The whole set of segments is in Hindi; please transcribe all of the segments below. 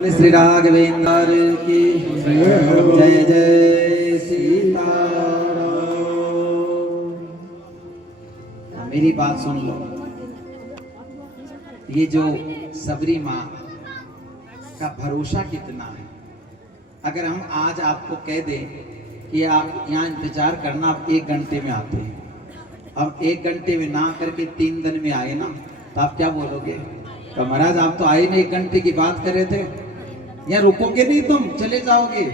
श्री राघवेंद्र की जय जय सीताराम। मेरी बात सुन लो, ये जो सबरी माँ का भरोसा कितना है। अगर हम आज आपको कह दें कि आप यहाँ इंतजार करना, आप 1 घंटे में आते हैं, अब 1 घंटे में ना करके 3 दिन में आए ना, तो आप क्या बोलोगे? तो महाराज आप तो आए नहीं, 1 घंटे की बात कर रहे थे, या रुकोगे नहीं, तुम चले जाओगे।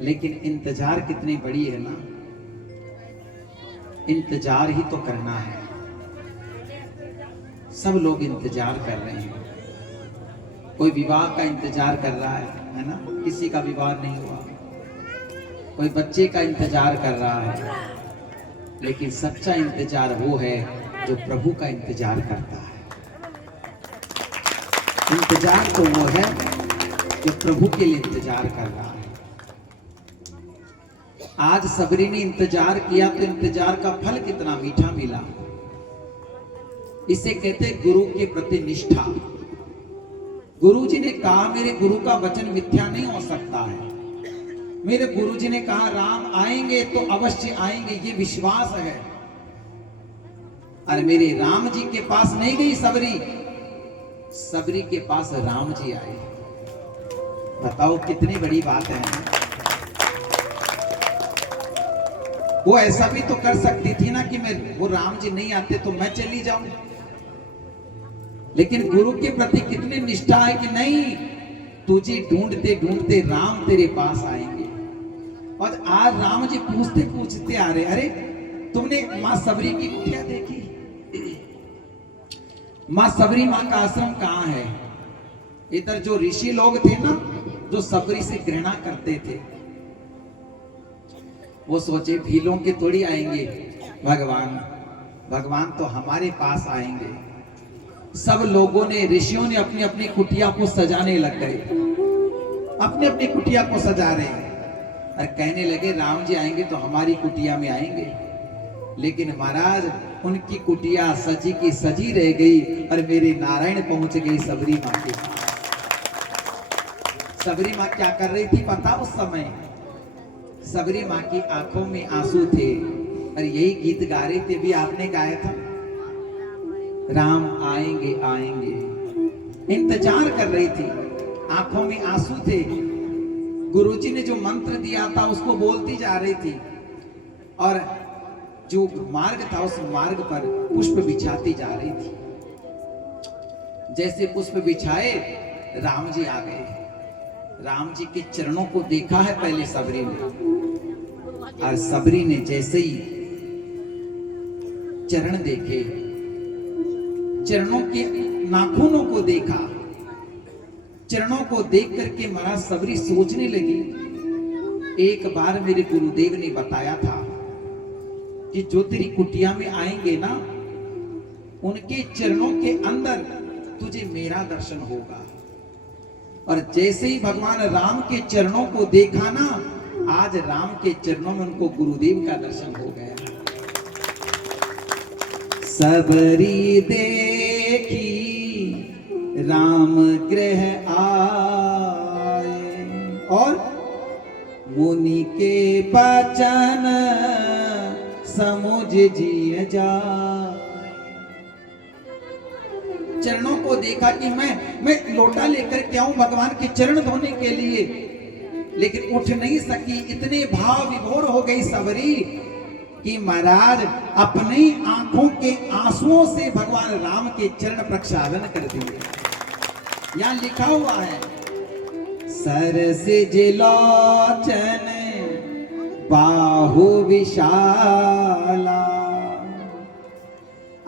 लेकिन इंतजार कितनी बड़ी है ना, इंतजार ही तो करना है। सब लोग इंतजार कर रहे हैं, कोई विवाह का इंतजार कर रहा है ना, किसी का विवाह नहीं हुआ, कोई बच्चे का इंतजार कर रहा है। लेकिन सच्चा इंतजार वो है जो प्रभु का इंतजार करता है। इंतजार तो वो है जो प्रभु के लिए इंतजार कर रहा है। आज सबरी ने इंतजार किया तो इंतजार का फल कितना मीठा मिला। इसे कहते गुरु के प्रति निष्ठा। गुरु जी ने कहा मेरे गुरु का वचन मिथ्या नहीं हो सकता है। मेरे गुरु जी ने कहा राम आएंगे तो अवश्य आएंगे, ये विश्वास है। अरे मेरे राम जी के पास नहीं गई सबरी, सबरी के पास राम जी आए। बताओ कितनी बड़ी बात है। वो ऐसा भी तो कर सकती थी ना कि मैं वो राम जी नहीं आते तो मैं चली जाऊं। लेकिन गुरु के प्रति कितनी निष्ठा है कि नहीं, तुझे ढूंढते ढूंढते राम तेरे पास आएंगे। और आज राम जी पूछते पूछते आ रहे, अरे तुमने मां सबरी की कुटिया देखी? मां सबरी मां का आश्रम कहाँ है? इधर जो ऋषि लोग थे ना, जो सबरी से घृणा करते थे, वो सोचे भीलों के थोड़ी आएंगे भगवान, भगवान तो हमारे पास आएंगे। सब लोगों ने, ऋषियों ने अपनी अपनी कुटिया को सजाने लग गए, अपनी अपनी कुटिया को सजा रहे हैं और कहने लगे राम जी आएंगे तो हमारी कुटिया में आएंगे। लेकिन महाराज उनकी कुटिया सजी की सजी रह गई और मेरे नारायण पहुंच गई सबरी मां के पास। सबरी मां क्या कर रही थी पता? उस समय सबरी मां की आंखों में आंसू थे और यही गीत गा रहे थे, भी आपने गाया था, राम आएंगे आएंगे। इंतजार कर रही थी, आंखों में आंसू थे। गुरुजी ने जो मंत्र दिया था उसको बोलती जा रही थी और जो मार्ग था उस मार्ग पर पुष्प बिछाती जा रही थी। जैसे पुष्प बिछाए राम जी आ गए। राम जी के चरणों को देखा है पहले सबरी ने, और सबरी ने जैसे ही चरण देखे, चरणों के नाखूनों को देखा, चरणों को देख करके महाराज सबरी सोचने लगी, एक बार मेरे गुरुदेव ने बताया था कि जो तेरी कुटिया में आएंगे ना, उनके चरणों के अंदर तुझे मेरा दर्शन होगा। और जैसे ही भगवान राम के चरणों को देखा ना, आज राम के चरणों में उनको गुरुदेव का दर्शन हो गया। सबरी देखी राम गृह आए और मुनि के बचन समुझ जिय जा। चरणों को देखा कि मैं लोटा लेकर के आऊं भगवान के चरण धोने के लिए, लेकिन उठ नहीं सकी। इतने भाव विभोर हो गई सबरी कि महाराज अपनी आंखों के आंसुओं से भगवान राम के चरण प्रक्षालन कर दिए। यहां लिखा हुआ है, सरसिज लोचन बाहु विशाला।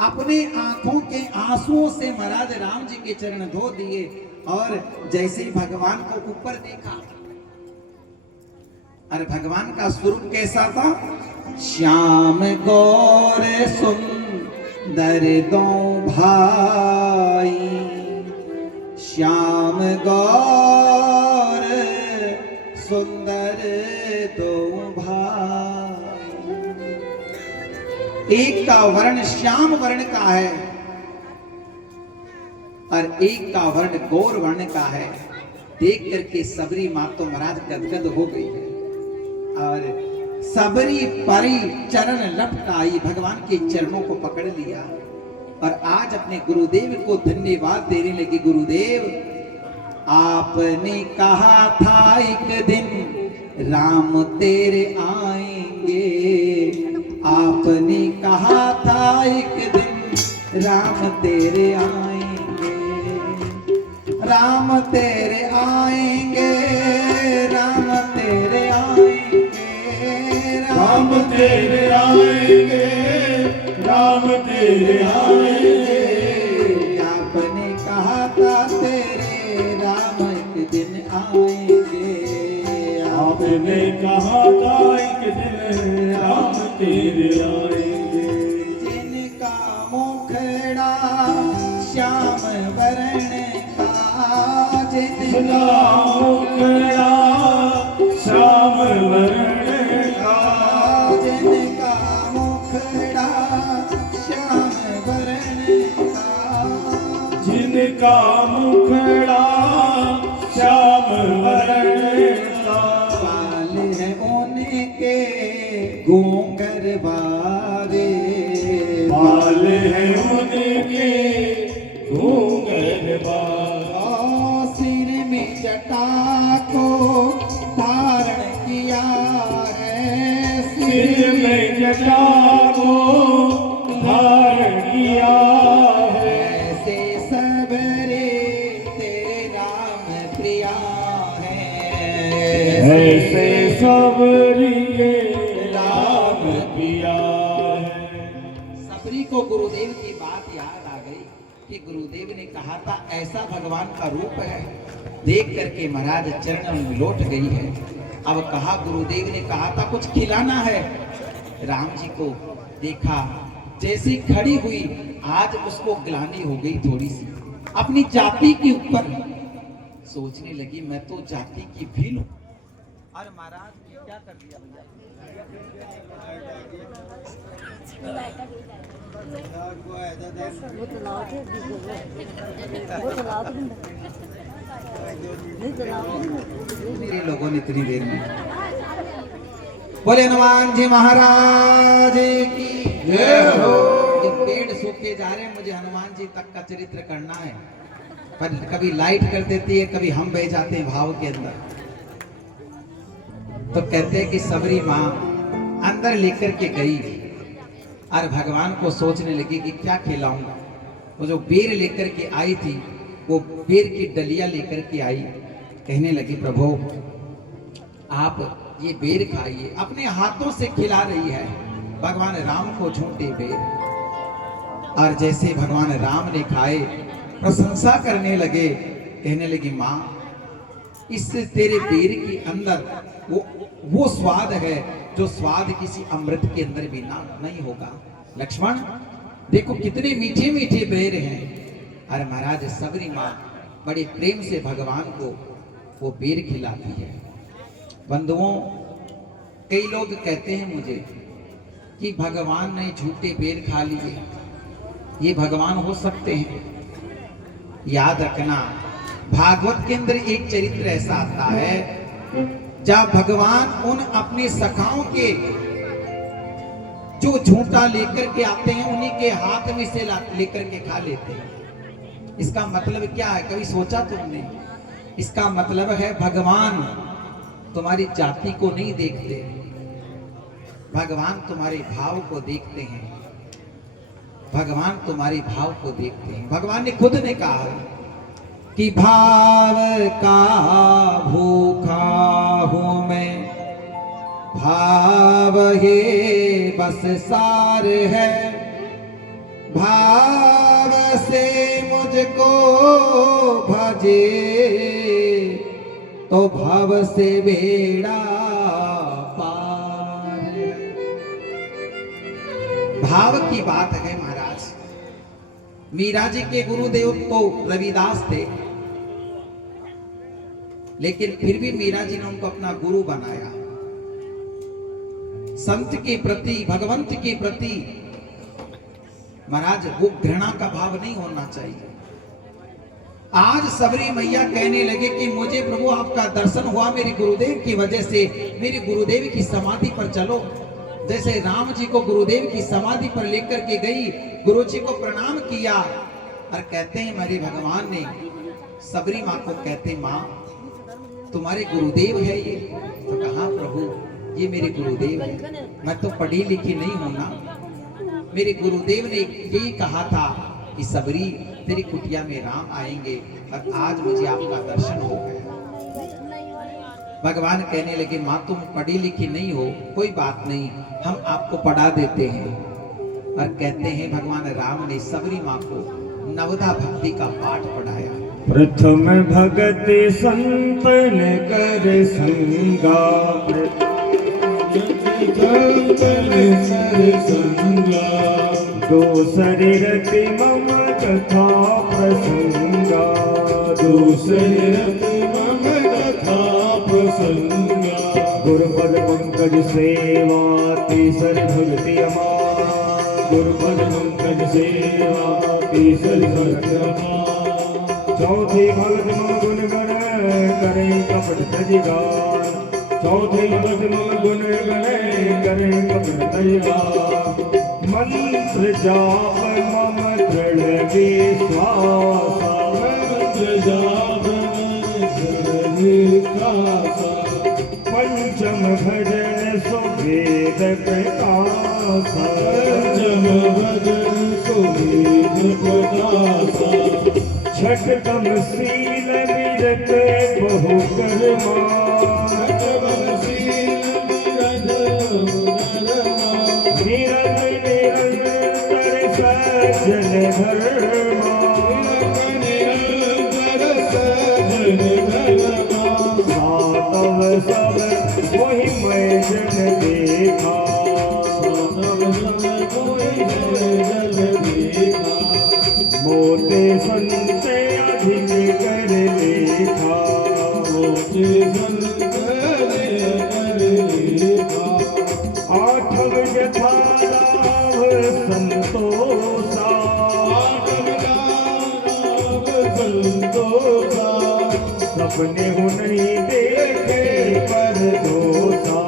अपने आंखों के आंसुओं से महाराज राम जी के चरण धो दिए और जैसे ही भगवान को ऊपर देखा, अरे भगवान का स्वरूप कैसा था? श्याम गौर सुंदर दो भाई, श्याम गौर सुंदर दो भाई। एक का वर्ण श्याम वर्ण का है और एक का वर्ण गौर वर्ण का है। देख करके सबरी माँ तो महाराज गदगद हो गई है और सबरी परी चरण लपटाई, भगवान के चरणों को पकड़ लिया और आज अपने गुरुदेव को धन्यवाद देने लगी। गुरुदेव, आपने कहा था एक दिन राम तेरे आएंगे, आपने कहा था एक दिन राम तेरे आएंगे, राम तेरे आएंगे, राम तेरे आएंगे, राम तेरे आएंगे, राम तेरे आएंगे। आपने कहा था तेरे राम एक दिन आएंगे, आपने कहा था एक दिन राम तेरे आएंगे। जिनका मुखड़ा श्याम वर्ण का, जिनका मुखड़ा श्याम वर्ण का, जिनका मुखड़ा श्याम वर्ण का, जिनका मुखड़ा श्याम वर्ण का। बाल है उनके घूंघर बारे, बाल है उनके घूंघर बारे। सिर में जटा को धारण किया है, सिर में जटा को धारण किया है। ऐसे सबरे तेरे राम प्रिया है, ऐसे सबरी राम प्रिया है। सबरी को गुरुदेव की बात याद आ गई कि गुरुदेव ने कहा था ऐसा भगवान का रूप है। देख करके महाराज चरण में लौट गई है। अब कहा, गुरुदेव ने कहा था कुछ खिलाना है। राम जी को देखा, जैसी खड़ी हुई आज उसको ग्लानि हो गई थोड़ी सी अपनी जाति के ऊपर। सोचने लगी मैं तो जाति की भील हूं। और महाराज ने क्या कर दिया भैया, मेरे लोगों ने इतनी देर में। बोले हनुमान जी महाराज की जय हो। जब पेड़ सूखे जा रहे हैं, मुझे हनुमान जी तक का चरित्र करना है, पर कभी लाइट कर देती है, कभी हम बह जाते हैं भाव के अंदर। तो कहते हैं कि सबरी माँ अंदर लेकर के गई और भगवान को सोचने लगी कि क्या खिलाऊं। वो जो बेर लेकर के आई थी, वो बेर की डलिया लेकर के आई। कहने लगी, प्रभु आप ये बेर खाइए। अपने हाथों से खिला रही है भगवान राम को झूठे बेर। और जैसे भगवान राम ने खाए, प्रशंसा करने लगे। कहने लगी, माँ, इससे तेरे बेर के अंदर वो स्वाद है जो स्वाद किसी अमृत के अंदर भी ना नहीं होगा। लक्ष्मण देखो कितने मीठे मीठे बेर हैं। और महाराज सबरी माँ बड़े प्रेम से भगवान को वो बेर खिलाती है। बंधुओं, कई लोग कहते हैं मुझे कि भगवान ने झूठे बेर खा लिए, ये भगवान हो सकते हैं? याद रखना, भागवत के अंदर एक चरित्र ऐसा आता है जब भगवान उन अपने सखाओं के जो झूठा लेकर के आते हैं उन्हीं के हाथ में से लेकर के खा लेते हैं। इसका मतलब क्या है, कभी सोचा तुमने? इसका मतलब है भगवान तुम्हारी जाति को नहीं देखते, भगवान तुम्हारे भाव को देखते हैं, भगवान तुम्हारे भाव को देखते हैं। भगवान ने खुद ने कहा कि भाव का भूखा हूं मैं, भाव ही बस सार है, भाव से मुझको भजे तो भाव से बेड़ा पार है। भाव की बात है महाराज। मीरा जी के गुरुदेव तो रविदास थे, लेकिन फिर भी मीरा जी ने उनको अपना गुरु बनाया। संत के प्रति, भगवंत के प्रति महाराज वो घृणा का भाव नहीं होना चाहिए। आज सबरी मैया कहने लगे कि मुझे प्रभु आपका दर्शन हुआ मेरे गुरुदेव की वजह से, मेरे गुरुदेव की समाधि पर चलो। जैसे राम जी को गुरुदेव की समाधि पर लेकर के गई, गुरु जी को प्रणाम किया और कहते हैं मेरे भगवान ने सबरी माँ को कहते, माँ तुम्हारे गुरुदेव है ये? तो कहा प्रभु ये मेरे गुरुदेव है, मैं तो पढ़ी लिखी नहीं हूं ना। मेरे गुरुदेव ने यही कहा था कि सबरी तेरी कुटिया में राम आएंगे और आज मुझे आपका दर्शन हो गया। भगवान कहने लगे माँ तुम पढ़ी लिखी नहीं हो, कोई बात नहीं, हम आपको पढ़ा देते हैं। और कहते हैं भगवान राम ने सबरी माँ को नवदा भक्ति का पाठ पढ़ाया। प्रथम भगत संतन कर संगा, दूसरे रति मम कथा प्रसंगा, दूसरे रति मम कथा प्रसंगा। गुरुपद पंकज सेवा तीसर भक्ति अमार, गुरुपद पंकज सेवा तीसर भक्ति अमार। चौथी भगत मम गुण गण करें कपट तजिगार, चौथी भगत मम गुण गण करें कपट तजिगार। मंत्र जाप मम दृढ़ विश्वासा, मंत्र जाप मम दृढ़ विश्वासा। पंचम भजन सुवेद प्रकाशा, पंचम भजन सुवेद प्रकाशा। छठतम शील विरत बहु कर्मा, छठतम शील विरत निरत निरंतर सज्जन धर्मा, निरंतर सज्जन धर्मा। सातव सब वही मैं जन देखा, सातव सब वही जन देखा। मोते संते अधिक कर लेखा, मोते संते कर लेखा। आठव यथा लाभ संतोषा, आठव लाभ संतोषा। सपने हो नहीं देखे पर दोषा,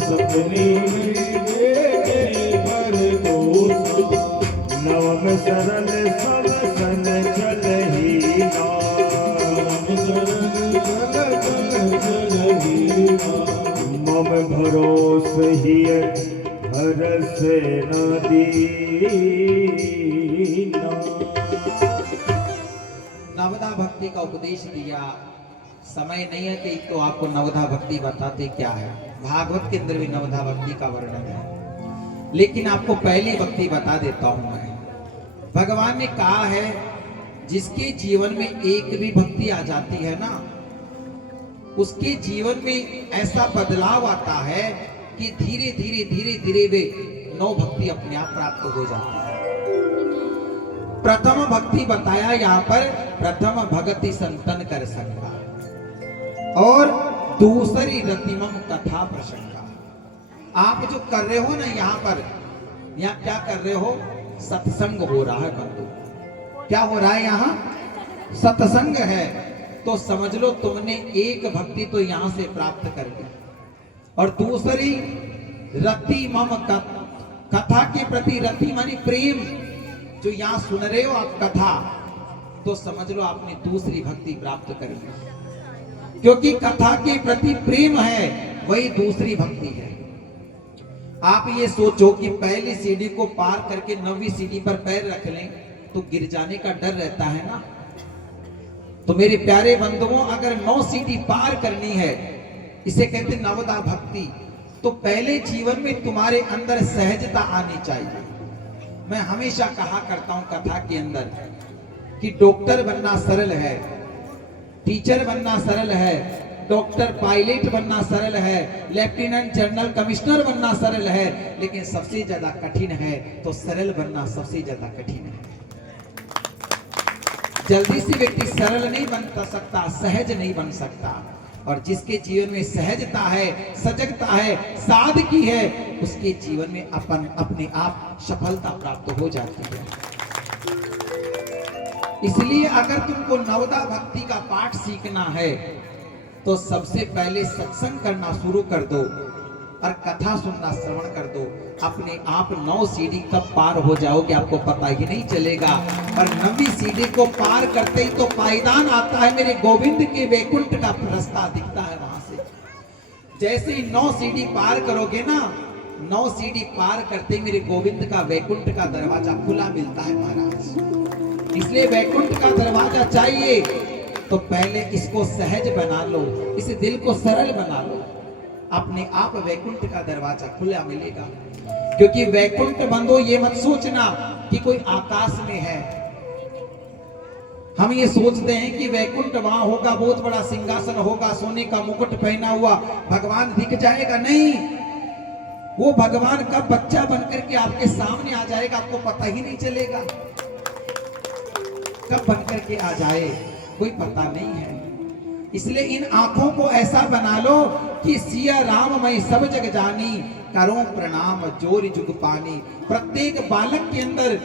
सपने नहीं देखे पर दोषा। नवम सरल सब सन चल ही ना, मम भरोस ही हरस न दीना। नवदा भक्ति का उपदेश दिया। समय नहीं है कि तो आपको नवदा भक्ति बताते क्या है, भागवत के अंदर भी नवदा भक्ति का वर्णन है, लेकिन आपको पहली भक्ति बता देता हूं मैं। भगवान ने कहा है जिसके जीवन में एक भी भक्ति आ जाती है ना, उसके जीवन में ऐसा बदलाव आता है कि धीरे धीरे धीरे धीरे वे नौ भक्ति अपने आप प्राप्त हो जाती है। प्रथम भक्ति बताया यहाँ पर, प्रथम भगति संतन कर संगा, और दूसरी रतिमम कथा प्रसंगा। आप जो कर रहे हो ना यहाँ पर, यहाँ क्या कर रहे हो? सत्संग हो रहा है बंधु। क्या हो रहा है यहाँ? सत्संग है। तो समझ लो तुमने एक भक्ति तो यहाँ से प्राप्त कर ली, और दूसरी रति मम कथा के प्रति, रति मानी प्रेम, जो यहाँ सुन रहे हो आप कथा, तो समझ लो आपने दूसरी भक्ति प्राप्त कर ली, क्योंकि कथा के प्रति प्रेम है, वही दूसरी भक्ति है। आप ये सोचो कि पहली सीढ़ी को पार करके 9वीं सीढ़ी पर पैर रख लें तो गिर जाने का डर रहता है ना। तो मेरे प्यारे बंधुओं, अगर 9 सीढ़ी पार करनी है, इसे कहते नवदा भक्ति, तो पहले जीवन में तुम्हारे अंदर सहजता आनी चाहिए। मैं हमेशा कहा करता हूं कथा के अंदर कि डॉक्टर बनना सरल है, टीचर बनना सरल है, डॉक्टर पायलट बनना सरल है, लेफ्टिनेंट जनरल कमिश्नर बनना सरल है, लेकिन सबसे ज्यादा कठिन है तो सरल बनना सबसे ज्यादा कठिन है। जल्दी से व्यक्ति सरल नहीं बन सकता, सहज नहीं बन सकता, और जिसके जीवन में सहजता है, सजगता है, सादगी है, उसके जीवन में अपने आप सफलता प्राप्त हो जाती है। इसलिए अगर तुमको नवदा भक्ति का पाठ सीखना है तो सबसे पहले सत्संग करना शुरू कर दो और कथा सुनना श्रवण कर दो। अपने आप 9 सीढ़ी कब पार हो जाओगे आपको पता ही नहीं चलेगा। और 9वीं सीढ़ी को पार करते ही तो पायदान आता है, मेरे गोविंद के वैकुंठ का रास्ता दिखता है वहां से। जैसे ही 9 सीढ़ी पार करोगे ना, 9 सीढ़ी पार करते ही मेरे गोविंद का वैकुंठ का दरवाजा खुला मिलता है महाराज। इसलिए वैकुंठ का दरवाजा चाहिए तो पहले इसको सहज बना लो, इस दिल को सरल बना लो, अपने आप वैकुंठ का दरवाजा खुला मिलेगा। क्योंकि वैकुंठ बंधो ये मत सोचना कि कोई आकाश में है। हम ये सोचते हैं कि वैकुंठ वहां होगा, बहुत बड़ा सिंहासन होगा, सोने का मुकुट पहना हुआ भगवान दिख जाएगा। नहीं, वो भगवान का बच्चा बनकर के आपके सामने आ जाएगा, आपको पता ही नहीं चलेगा कब बनकर के आ जाए, कोई पता नहीं है। इसलिए इन आंखों को ऐसा बना लो कि सिया राम मैं सब जग जानी, करो प्रणाम जोर जुग पानी। प्रत्येक बालक के अंदर,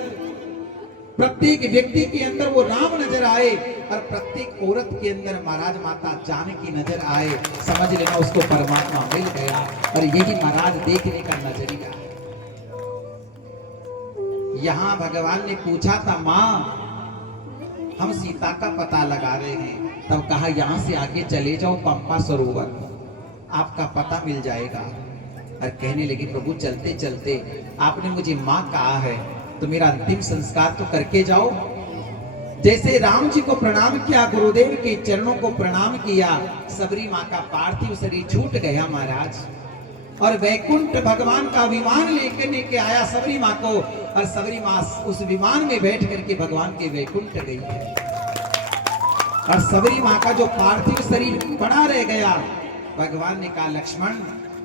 प्रत्येक व्यक्ति के अंदर वो राम नजर आए और प्रत्येक औरत के अंदर महाराज माता जानकी नजर आए, समझ लेना उसको परमात्मा मिल गया। और यही महाराज देखने का नजरिया है। यहां भगवान ने पूछा था, मां हम सीता का पता लगा रहे हैं। तब कहा यहां से आगे चले जाओ पंपा सरोवर, आपका पता मिल जाएगा। और कहने लगी प्रभु चलते चलते आपने मुझे मां कहा है तो मेरा अंतिम संस्कार तो करके जाओ। जैसे राम जी को प्रणाम किया, गुरुदेव के चरणों को प्रणाम किया, सबरी मां का पार्थिव शरीर छूट गया महाराज। और वैकुंठ भगवान का विमान लेके आया सबरी मां को, और सबरी मां उस विमान में बैठ करके भगवान के वैकुंठ गई है। और सबरी मां का जो पार्थिव शरीर पड़ा रह गया, भगवान ने कहा लक्ष्मण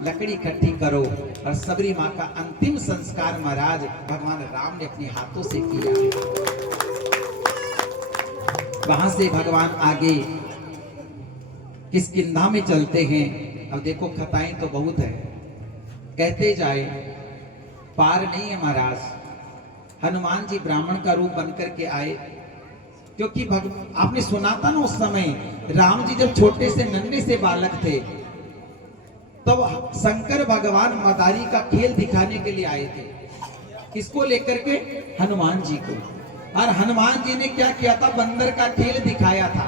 लकड़ी इकट्ठी करो। और सबरी मां का अंतिम संस्कार महाराज भगवान राम ने अपने हाथों से किया। वहां से भगवान आगे किष्किंधा में चलते हैं। अब देखो कथाएं तो बहुत है, कहते जाए पार नहीं है महाराज। हनुमान जी ब्राह्मण का रूप बनकर के आए, क्योंकि आपने सुना था ना उस समय राम जी जब छोटे से नन्हे से बालक थे तब तो शंकर भगवान मदारी का खेल दिखाने के लिए आए थे। किसको लेकर के? हनुमान जी को। और हनुमान जी ने क्या किया था? बंदर का खेल दिखाया था।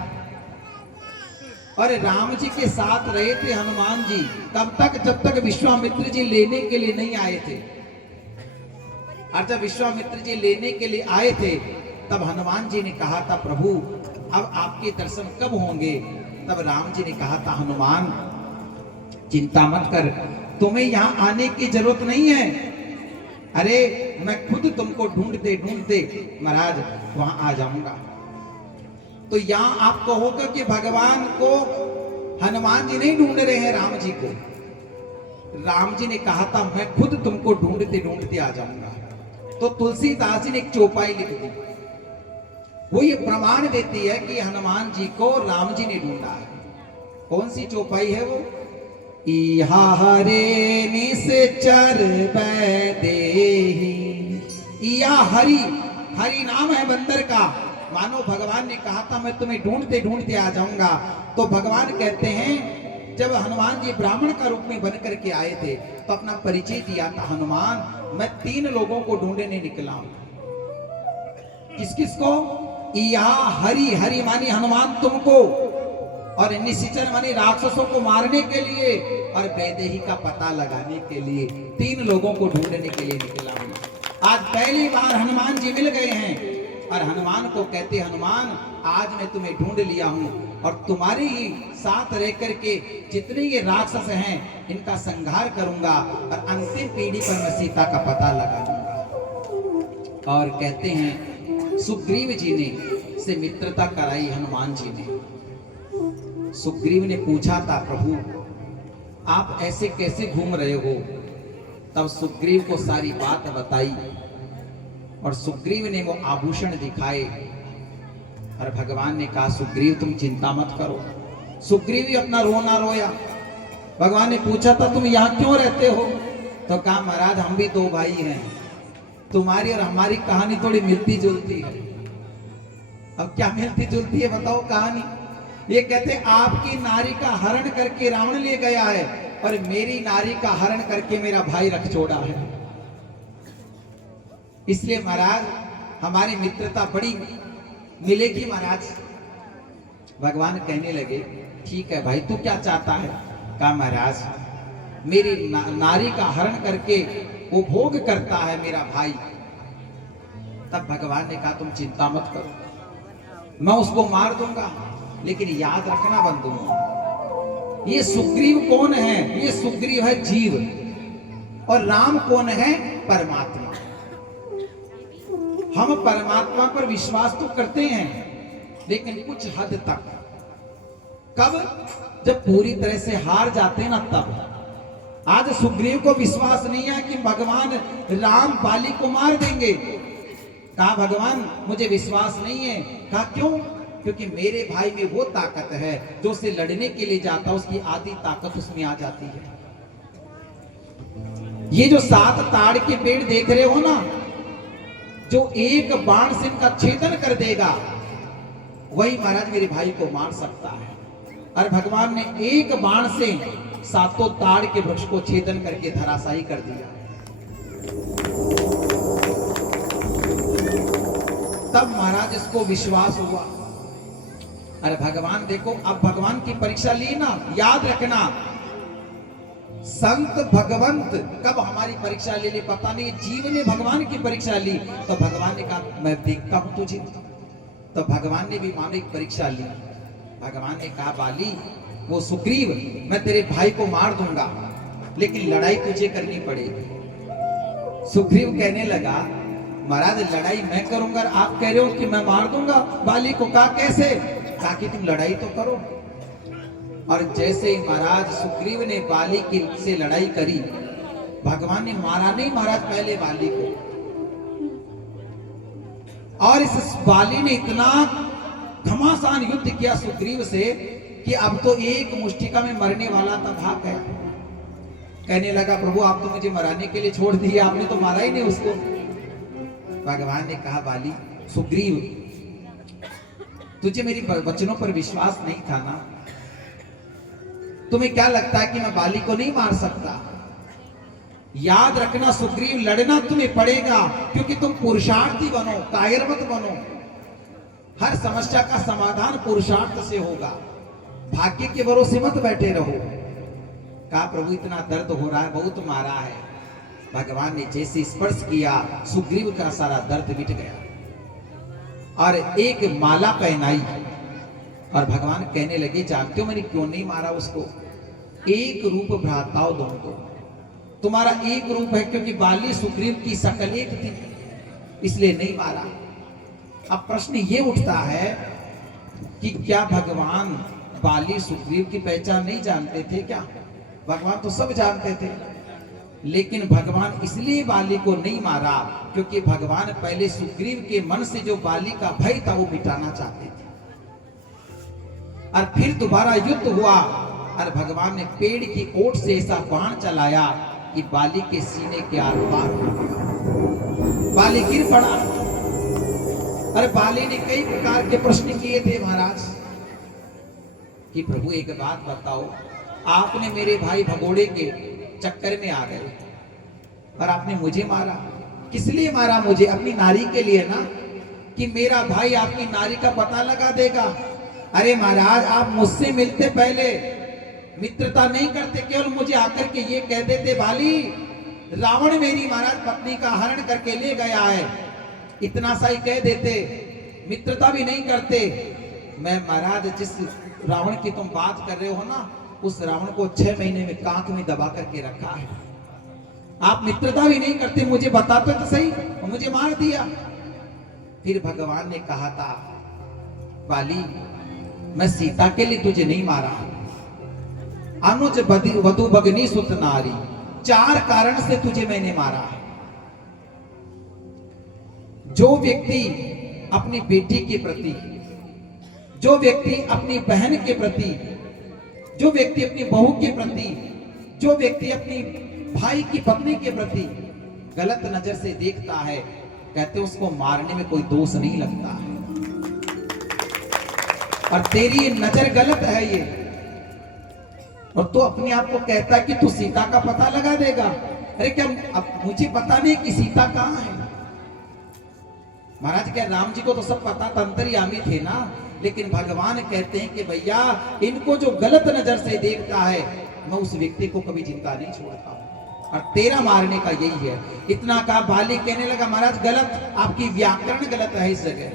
और राम जी के साथ रहे थे हनुमान जी तब तक जब तक विश्वामित्र जी लेने के लिए नहीं आए थे। और जब विश्वामित्र जी लेने के लिए आए थे तब हनुमान जी ने कहा था प्रभु अब आपके दर्शन कब होंगे? तब राम जी ने कहा था हनुमान चिंता मत कर, तुम्हें यहाँ आने की जरूरत नहीं है। अरे मैं खुद तुमको ढूंढते ढूंढते महाराज वहां आ जाऊंगा। तो यहाँ आप कहोगे कि भगवान को हनुमान जी नहीं ढूंढ रहे हैं राम जी को। राम जी ने कहा था मैं खुद तुमको ढूंढते ढूंढते आ जाऊंगा। तो तुलसीदास जी ने एक चौपाई लिख दी, वो ये प्रमाण देती है कि हनुमान जी को राम जी ने ढूंढा है। कौन सी चौपाई है वो? इहा हरे निश्चर बैदेही। इया हरि, हरि नाम है बंदर का। मानो भगवान ने कहा था मैं तुम्हें ढूंढते ढूंढते आ जाऊंगा। तो भगवान कहते हैं जब हनुमान जी ब्राह्मण का रूप में बन करके आए थे तो अपना परिचय दिया था, हनुमान मैं 3 लोगों को ढूंढने निकला हूं। किस किस को? इया हरि, हरि मानी हनुमान तुमको, और निश्चर मानी राक्षसों को मारने के लिए, और वैदेही का पता लगाने के लिए 3 लोगों को ढूंढने के लिए निकला हूं। आज पहली बार हनुमान जी मिल गए हैं और हनुमान को कहते हनुमान आज मैं तुम्हें ढूंढ लिया हूं और तुम्हारे ही साथ रह करके जितने ये राक्षस हैं इनका संहार करूंगा और अंतिम पीढ़ी पर मैं सीता का पता लगा दूंगा। और कहते हैं सुग्रीव जी ने से मित्रता कराई हनुमान जी ने। सुग्रीव ने पूछा था प्रभु आप ऐसे कैसे घूम रहे हो? तब सुग्रीव को सारी बात बताई और सुग्रीव ने वो आभूषण दिखाए और भगवान ने कहा सुग्रीव तुम चिंता मत करो। सुग्रीव ही अपना रोना रोया। भगवान ने पूछा था तुम यहाँ क्यों रहते हो? तो कहा महाराज हम भी 2 भाई हैं, तुम्हारी और हमारी कहानी थोड़ी मिलती जुलती है। अब क्या मिलती जुलती है बताओ कहानी। ये कहते आपकी नारी का हरण करके रावण ले गया है और मेरी नारी का हरण करके मेरा भाई रख छोड़ा है। इसलिए महाराज हमारी मित्रता बड़ी मिलेगी महाराज। भगवान कहने लगे ठीक है भाई, तू क्या चाहता है? कहा महाराज मेरी नारी का हरण करके वो भोग करता है मेरा भाई। तब भगवान ने कहा तुम चिंता मत करो, मैं उसको मार दूंगा, लेकिन याद रखना बंधु, ये सुग्रीव कौन है? ये सुग्रीव है जीव, और राम कौन है? परमात्मा। हम परमात्मा पर विश्वास तो करते हैं, लेकिन कुछ हद तक। कब? जब पूरी तरह से हार जाते हैं ना तब। आज सुग्रीव को विश्वास नहीं है कि भगवान राम बाली को मार देंगे। कहा भगवान मुझे विश्वास नहीं है। कहा क्यों? क्योंकि मेरे भाई में वो ताकत है जो उसे लड़ने के लिए जाता, उसकी आधी ताकत उसमें आ जाती है। ये जो 7 ताड़ के पेड़ देख रहे हो ना, जो एक बाण से इनका छेदन कर देगा, वही महाराज मेरे भाई को मार सकता है। और भगवान ने एक बाण से 7 ताड़ के वृक्ष को छेदन करके धराशायी कर दिया। तब महाराज इसको विश्वास हुआ। अरे भगवान देखो, अब भगवान की परीक्षा ली ना, याद रखना संत भगवंत कब हमारी परीक्षा ले ले पता नहीं। जीव ने भगवान की परीक्षा ली तो भगवान ने कहा मैं देखता हूं तुझे। तो भगवान ने भी मानो एक परीक्षा ली। भगवान ने कहा बाली, वो सुग्रीव मैं तेरे भाई को मार दूंगा, लेकिन लड़ाई तुझे करनी पड़ेगी। सुग्रीव कहने लगा महाराज लड़ाई मैं करूंगा, आप कह रहे हो कि मैं मार दूंगा बाली को। कहा कैसे? कहा कि तुम लड़ाई तो करो। और जैसे ही महाराज सुग्रीव ने बाली की से लड़ाई करी, भगवान ने मारा नहीं महाराज पहले बाली को, और इस बाली ने इतना घमासान युद्ध किया सुग्रीव से कि अब तो एक मुष्टिका में मरने वाला था, भाग गया। कहने लगा प्रभु आप तो मुझे मराने के लिए छोड़ दिए, आपने तो मारा ही नहीं उसको। भगवान ने कहा बाली, सुग्रीव तुझे मेरी वचनों पर विश्वास नहीं था ना? तुम्हें क्या लगता है कि मैं बाली को नहीं मार सकता? याद रखना सुग्रीव, लड़ना तुम्हें पड़ेगा, क्योंकि तुम पुरुषार्थी बनो, कायर मत बनो। हर समस्या का समाधान पुरुषार्थ से होगा, भाग्य के भरोसे मत बैठे रहो। कहा प्रभु इतना दर्द हो रहा है, बहुत मारा है। भगवान ने जैसे स्पर्श किया, सुग्रीव का सारा दर्द मिट गया और एक माला पहनाई। और भगवान कहने लगे जानते हो मैंने क्यों नहीं मारा उसको? एक रूप भ्राताओं दोनों को, तुम्हारा एक रूप है, क्योंकि बाली सुग्रीव की शकल एक थी, इसलिए नहीं मारा। अब प्रश्न ये उठता है कि क्या भगवान बाली सुग्रीव की पहचान नहीं जानते थे क्या? भगवान तो सब जानते थे, लेकिन भगवान इसलिए बाली को नहीं मारा क्योंकि भगवान पहले सुग्रीव के मन से जो बाली का भय था वो मिटाना चाहते थे। और फिर दोबारा युद्ध हुआ और भगवान ने पेड़ की ओट से ऐसा बाण चलाया कि बाली के सीने के आर पार हो गया, बाली गिर पड़ा। अरे बाली ने कई प्रकार के प्रश्न किए थे महाराज कि प्रभु एक बात बताओ, आपने मेरे भाई भगोड़े के चक्कर में आ गए और आपने मुझे मारा। किस लिए मारा मुझे? अपनी नारी के लिए ना, कि मेरा भाई आपकी नारी का पता लगा देगा। अरे महाराज आप मुझसे मिलते पहले मित्रता नहीं करते, केवल मुझे आकर के ये कह देते बाली रावण मेरी महाराज पत्नी का हरण करके ले गया है, इतना सा ही कह देते, मित्रता भी नहीं करते। मैं महाराज जिस रावण की तुम बात कर रहे हो ना, उस रावण को 6 महीने में कांख में दबा करके रखा है। आप मित्रता भी नहीं करते, मुझे बताते तो सही, और मुझे मार दिया। फिर भगवान ने कहा था बाली मैं सीता के लिए तुझे नहीं मारा, अनुज वधु भगनी सुत नारी, 4 कारण से तुझे मैंने मारा। जो व्यक्ति अपनी बेटी के प्रति, जो व्यक्ति अपनी बहन के प्रति, जो व्यक्ति अपनी बहू के प्रति, जो व्यक्ति अपनी भाई की पत्नी के प्रति गलत नजर से देखता है, कहते उसको मारने में कोई दोष नहीं लगता है। और तेरी नजर गलत है ये, और तू अपने आप को कहता है कि तू सीता का पता लगा देगा। अरे क्या अब मुझे पता नहीं कि सीता कहाँ है। महाराज क्या राम जी को तो सब पता था, अंतर्यामी थे ना, लेकिन भगवान कहते हैं कि भैया इनको जो गलत नजर से देखता है मैं उस व्यक्ति को कभी जिंदा नहीं छोड़ता हूं, और तेरा मारने का यही है। इतना कहा, बाली कहने लगा महाराज गलत, आपकी व्याकरण गलत है इस जगह।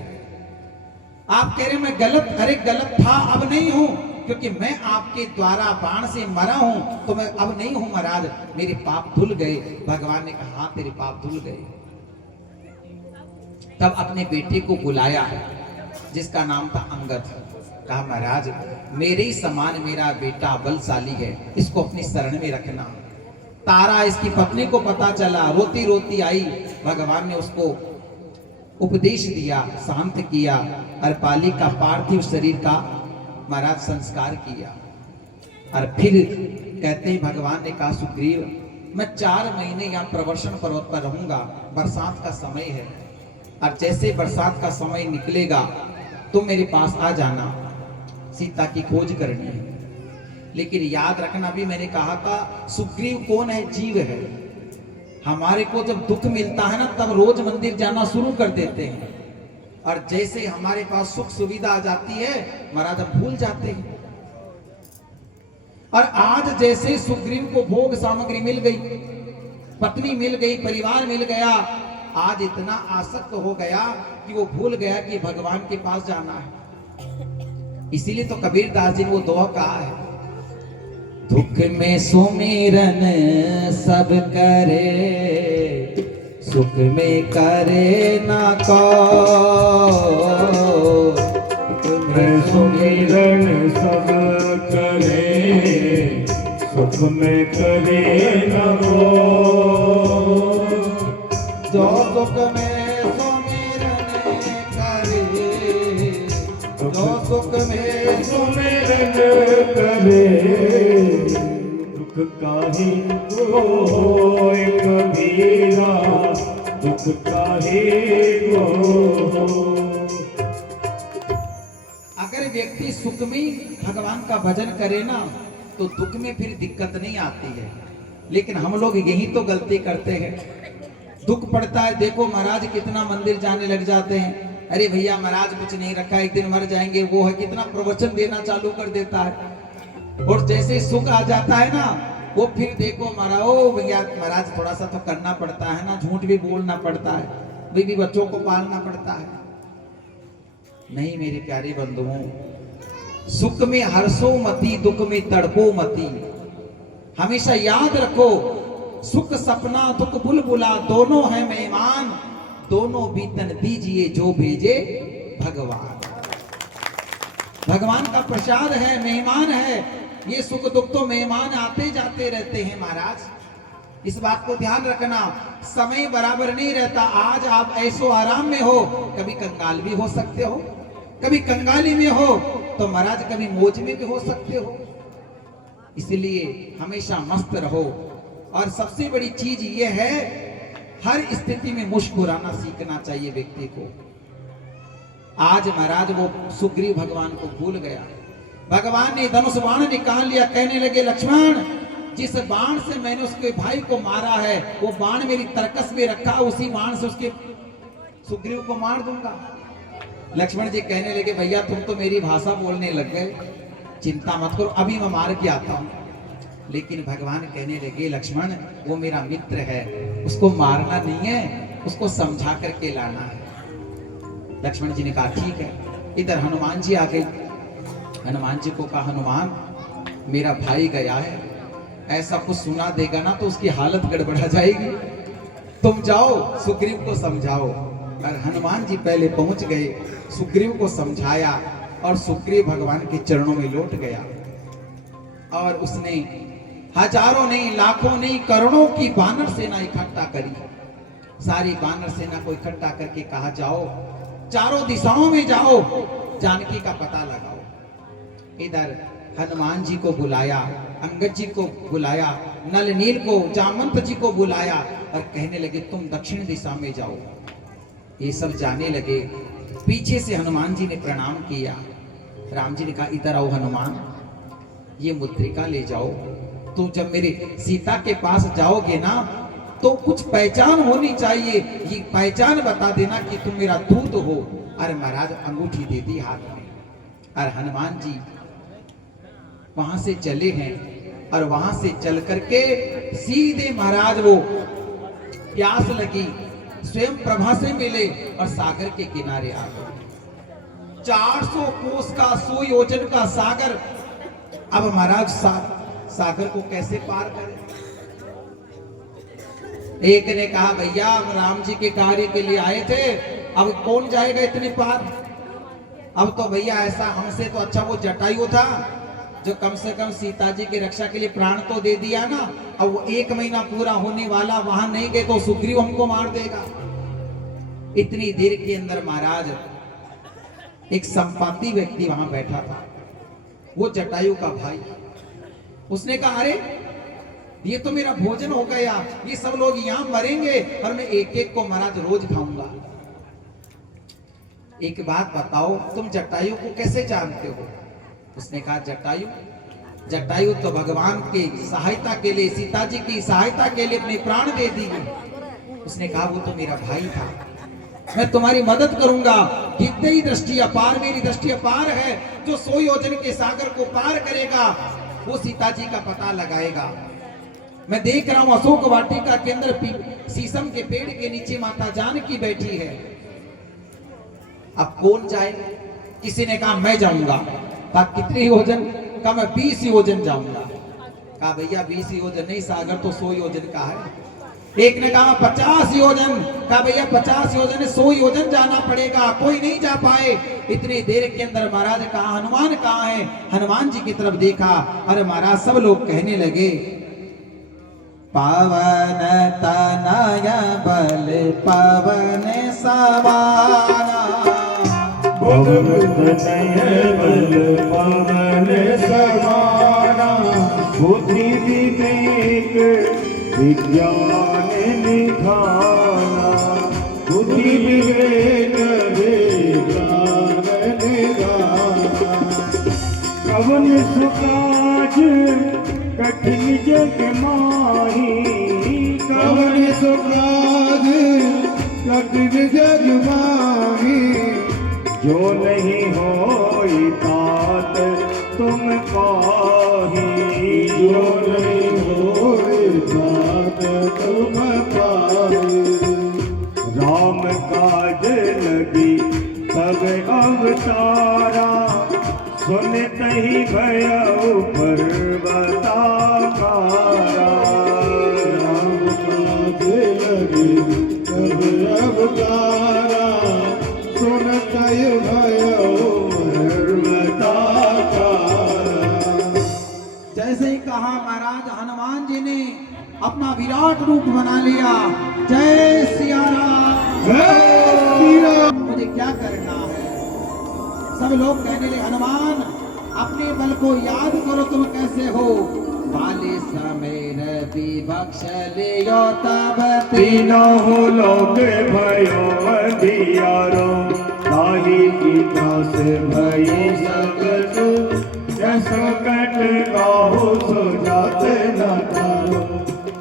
आप कह रहे मैं गलत, अरे गलत था, अब नहीं हूं, क्योंकि मैं आपके द्वारा बाण से मरा हूं, तो मैं अब नहीं हूं महाराज, मेरे पाप धुल गए। भगवान ने कहा हाँ तेरे पाप धुल गए। तब अपने बेटे को बुलाया जिसका नाम था अंगद। कहा महाराज मेरे ही समान मेरा बेटा बलशाली है, इसको अपनी शरण में रखना। तारा इसकी पत्नी को पता चला, रोती रोती आई। भगवान ने उसको उपदेश दिया, शांत किया, और बाली का पार्थिव शरीर का महाराज संस्कार किया। और फिर कहते हैं भगवान ने कहा सुग्रीव मैं 4 महीने यहाँ प्रवर्षण पर्वत पर रहूंगा, बरसात का समय है, और जैसे बरसात का समय निकलेगा तुम मेरे पास आ जाना, सीता की खोज करनी है। लेकिन याद रखना, भी मैंने कहा था सुग्रीव कौन है, जीव है। हमारे को जब दुख मिलता है ना तब रोज मंदिर जाना शुरू कर देते हैं, और जैसे हमारे पास सुख सुविधा आ जाती है महाराज हम भूल जाते हैं। और आज जैसे सुग्रीव को भोग सामग्री मिल गई, पत्नी मिल गई, परिवार मिल गया, आज इतना आसक्त हो गया कि वो भूल गया कि भगवान के पास जाना है। इसीलिए तो कबीरदास जी ने वो दोहा कहा है, दुख में सुमिरन सब करे, सुख में करे ना को। दुख में सुमिरन सब करे, सुख में करे ना को। जो सुख में सुमिरन करे, जो सुख में सुमिरन करे, दुख काहे होए कबीरा, दुख काहे हो। अगर व्यक्ति सुख में भगवान का भजन करे ना तो दुख में फिर दिक्कत नहीं आती है। लेकिन हम लोग यही तो गलती करते हैं, दुख पड़ता है, देखो महाराज कितना मंदिर जाने लग जाते हैं, अरे भैया महाराज कुछ नहीं रखा, एक दिन मर जाएंगे, वो है, कितना प्रवचन देना चालू कर देता है। और जैसे सुख आ जाता है ना वो फिर देखो महाराज, ओ भैया महाराज थोड़ा सा तो करना पड़ता है ना, झूठ भी बोलना पड़ता है, बीवी बच्चों को पालना पड़ता है। नहीं मेरे प्यारे बंधुओं, सुख में हर्षो मती, दुख में तड़पो मती। हमेशा याद रखो, सुख सपना दुख बुलबुला दोनों है मेहमान, दोनों बीतन दीजिए जो भेजे भगवान। भगवान का प्रसाद है, मेहमान है, ये सुख दुख तो मेहमान आते जाते रहते हैं महाराज। इस बात को ध्यान रखना, समय बराबर नहीं रहता। आज आप ऐसो आराम में हो, कभी कंगाल भी हो सकते हो, कभी कंगाली में हो तो महाराज कभी मौज में भी हो सकते हो। इसलिए हमेशा मस्त रहो। और सबसे बड़ी चीज ये है, हर स्थिति में मुस्कुराना सीखना चाहिए व्यक्ति को। आज महाराज वो सुग्रीव भगवान को भूल गया। भगवान ने धनुष बाण निकाल लिया, कहने लगे लक्ष्मण जिस बाण से मैंने उसके भाई को मारा है वो बाण मेरी तरकस में रखा, उसी बाण से उसके सुग्रीव को मार दूंगा। लक्ष्मण जी कहने लगे भैया तुम तो मेरी भाषा बोलने लग गए, चिंता मत करो अभी मैं मार के आता हूं। लेकिन भगवान कहने लगे लक्ष्मण वो मेरा मित्र है, उसको मारना नहीं है, उसको समझा करके लाना है। लक्ष्मण जी ने कहा ठीक है। इधर हनुमान जी आ गए। हनुमान जी को कहा हनुमान मेरा भाई गया है, ऐसा कुछ सुना देगा ना तो उसकी हालत गड़बड़ा जाएगी, तुम जाओ सुग्रीव को समझाओ। और हनुमान जी पहले पहुंच गए, सुग्रीव को समझाया और सुग्रीव भगवान के चरणों में लौट गया। और उसने हजारों नहीं, लाखों नहीं, करोड़ों की वानर सेना इकट्ठा करी। सारी वानर सेना को इकट्ठा करके कहा जाओ चारों दिशाओं में जाओ, जानकी का पता लगाओ। इधर हनुमान जी को बुलाया, अंगद जी को बुलाया, नल नील को, जामवंत जी को बुलाया और कहने लगे तुम दक्षिण दिशा में जाओ। ये सब जाने लगे। पीछे से हनुमान जी ने प्रणाम किया। राम जी ने कहा इधर आओ हनुमान, ये मुद्रिका ले जाओ। तुम जब मेरे सीता के पास जाओगे ना तो कुछ पहचान होनी चाहिए, ये पहचान बता देना कि तुम मेरा दूत हो। अरे महाराज अंगूठी दे दी हाथ में। और हनुमान जी वहां से चले हैं और वहां से चल करके सीधे महाराज वो प्यास लगी, स्वयं प्रभा से मिले और सागर के किनारे आ गए। 400 कोस का 100 योजन का सागर। अब महाराज सागर को कैसे पार करें? एक ने कहा भैया हम राम जी के कार्य के लिए आए थे, अब कौन जाएगा इतने पार? अब तो भैया ऐसा, हमसे तो अच्छा वो जटायु था जो कम से कम सीता जी की रक्षा के लिए प्राण तो दे दिया ना। अब वो 1 महीना पूरा होने वाला, वहां नहीं गए तो सुग्रीव हमको मार देगा। इतनी देर के अंदर महाराज एक संपाती व्यक्ति वहां बैठा था, वो जटायु का भाई। उसने कहा अरे ये तो मेरा भोजन हो गया, ये सब लोग यहां मरेंगे और मैं एक एक को महाराज रोज खाऊंगा। एक बात बताओ, तुम जटायु को कैसे जानते हो? उसने कहा जटायु तो भगवान के सहायता के लिए, सीता जी की सहायता के लिए अपने प्राण दे दिए। उसने कहा वो तो मेरा भाई था, मैं तुम्हारी मदद करूंगा। कितने ही दृष्टि अपार, मेरी दृष्टि अपार है। जो 100 योजन के सागर को पार करेगा वो सीता जी का पता लगाएगा। मैं देख रहा हूं अशोक वाटिका के अंदर शीशम के पेड़ के नीचे माता जानकी बैठी है। अब कौन जाए? किसी ने कहा मैं जाऊंगा। कहा कितने योजन? कहा मैं 20 योजन जाऊंगा। कहा भैया 20 योजन नहीं, सागर तो 100 योजन का है। एक ने कहा 50 योजन। कहा भैया 50 योजन है, 100 योजन जाना पड़ेगा, कोई नहीं जा पाए। इतनी देर के अंदर महाराज कहा हनुमान कहाँ है? हनुमान जी की तरफ देखा, अरे महाराज सब लोग कहने लगे पावन तनय बल पवन सवारा, पवन तनय बल पवन सवारा, बुद्धि विवेक विज्ञान निधाना, बुद्धि विवेक विज्ञान निधाना। कवन सुकाज कठिन जग माही, कवन सुकाज कठिन जग माही, जो नहीं होई तात तुम पाही, जो नहीं होई तात तुम पाही। राम काज लगी तब अवतारा, सुनत ही भयउ पर्वताकारा। राम काज लगी तब अवतारा, सुनत ही भयउ पर्वताकारा। जैसे ही कहा महाराज हनुमान जी ने अपना विराट रूप बना लिया। जय सिया राम। मुझे क्या करना है? सब लोग कहने लगे हनुमान अपने बल को याद करो, तुम कैसे हो? बाले समय विभक्ष लियो तब तीनों लोक भयो अंधियारो, ताहि की दास भई सकसु, जसो कट काहू सो जात न तारो।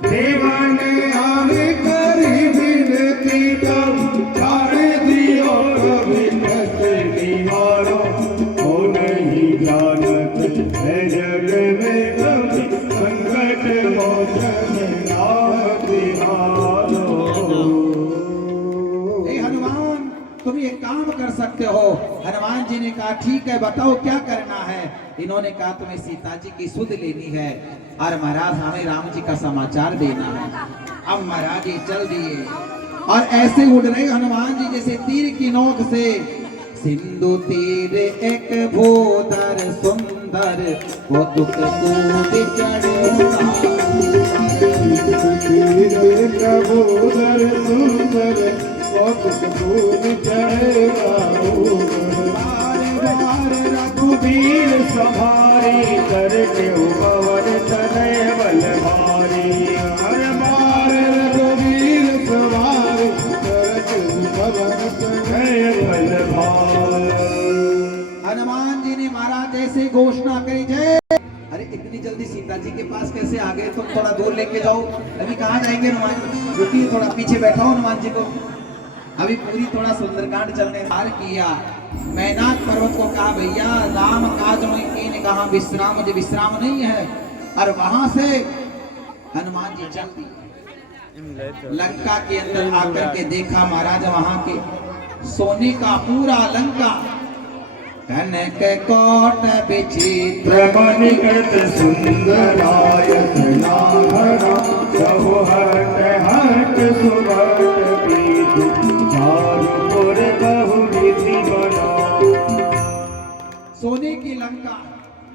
देवन आने करी विनती कब, चारे दियो कभी नत निहारो। हो नहीं जानत है जग में कभी, संकट मोचन नाम तिहारो। हे हनुमान तुम ये काम कर सकते हो। हनुमान जी ने कहा ठीक है बताओ क्या करना है? इन्होंने कहा तुम्हें सीता जी की सुध लेनी है और महाराज हमें राम जी का समाचार देना है। अब महाराज ये चल दिए और ऐसे उड़ रहे हनुमान जी जैसे तीर की नोक से। सिंधु तीर एक भूधर सुंदर, वो दुख कूद चढ़ेगा। तीर एक भूधर सुंदर, वो दुख कूद चढ़ेगा। रघुबीर सवारी करके पवन तनय बल भारी। हर मार रघुबीर सवारी करके पवन तनय बल भारी। हनुमान जी ने जी के पास कैसे आ गए? तुम थोड़ा दूर लेके जाओ। अभी कहाँ जाएंगे हनुमान जी? रुकिए, थोड़ा पीछे बैठाओ हनुमान जी को। अभी पूरी थोड़ा सुंदरकांड चलने पार किया। मैनाक पर्वत को कहा भैया राम काज में कहा विश्राम, मुझे विश्राम नहीं है। और वहां से हनुमान जी चल दिए। लंका के अंदर आकर के देखा महाराज वहां के सोने का पूरा लंका, कनक कोट विचित्र मणिकृत सुंदरायत नाभरा, बहु हट हट सुभट पीठ, चारुपुर बहु विधि बना। सोने की लंका।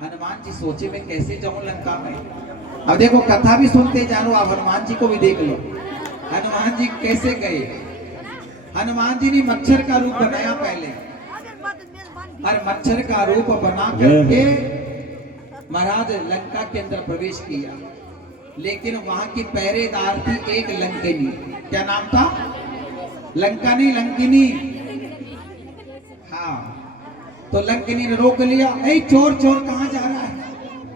हनुमान जी सोचे मैं कैसे जाऊं लंका में। अब देखो कथा भी सुनते जानो, आप हनुमान जी को भी देख लो। हनुमान जी कैसे गए? हनुमान जी ने मच्छर का रूप बनाया पहले, और मच्छर का रूप बना करके महाराज लंका के अंदर प्रवेश किया। लेकिन वहां की पहरेदार थी एक लंकिनी। क्या नाम था? लंका नहीं, लंकिनी। हाँ, तो लंकिनी ने रोक लिया। ए चोर, चोर कहाँ जा रहा है?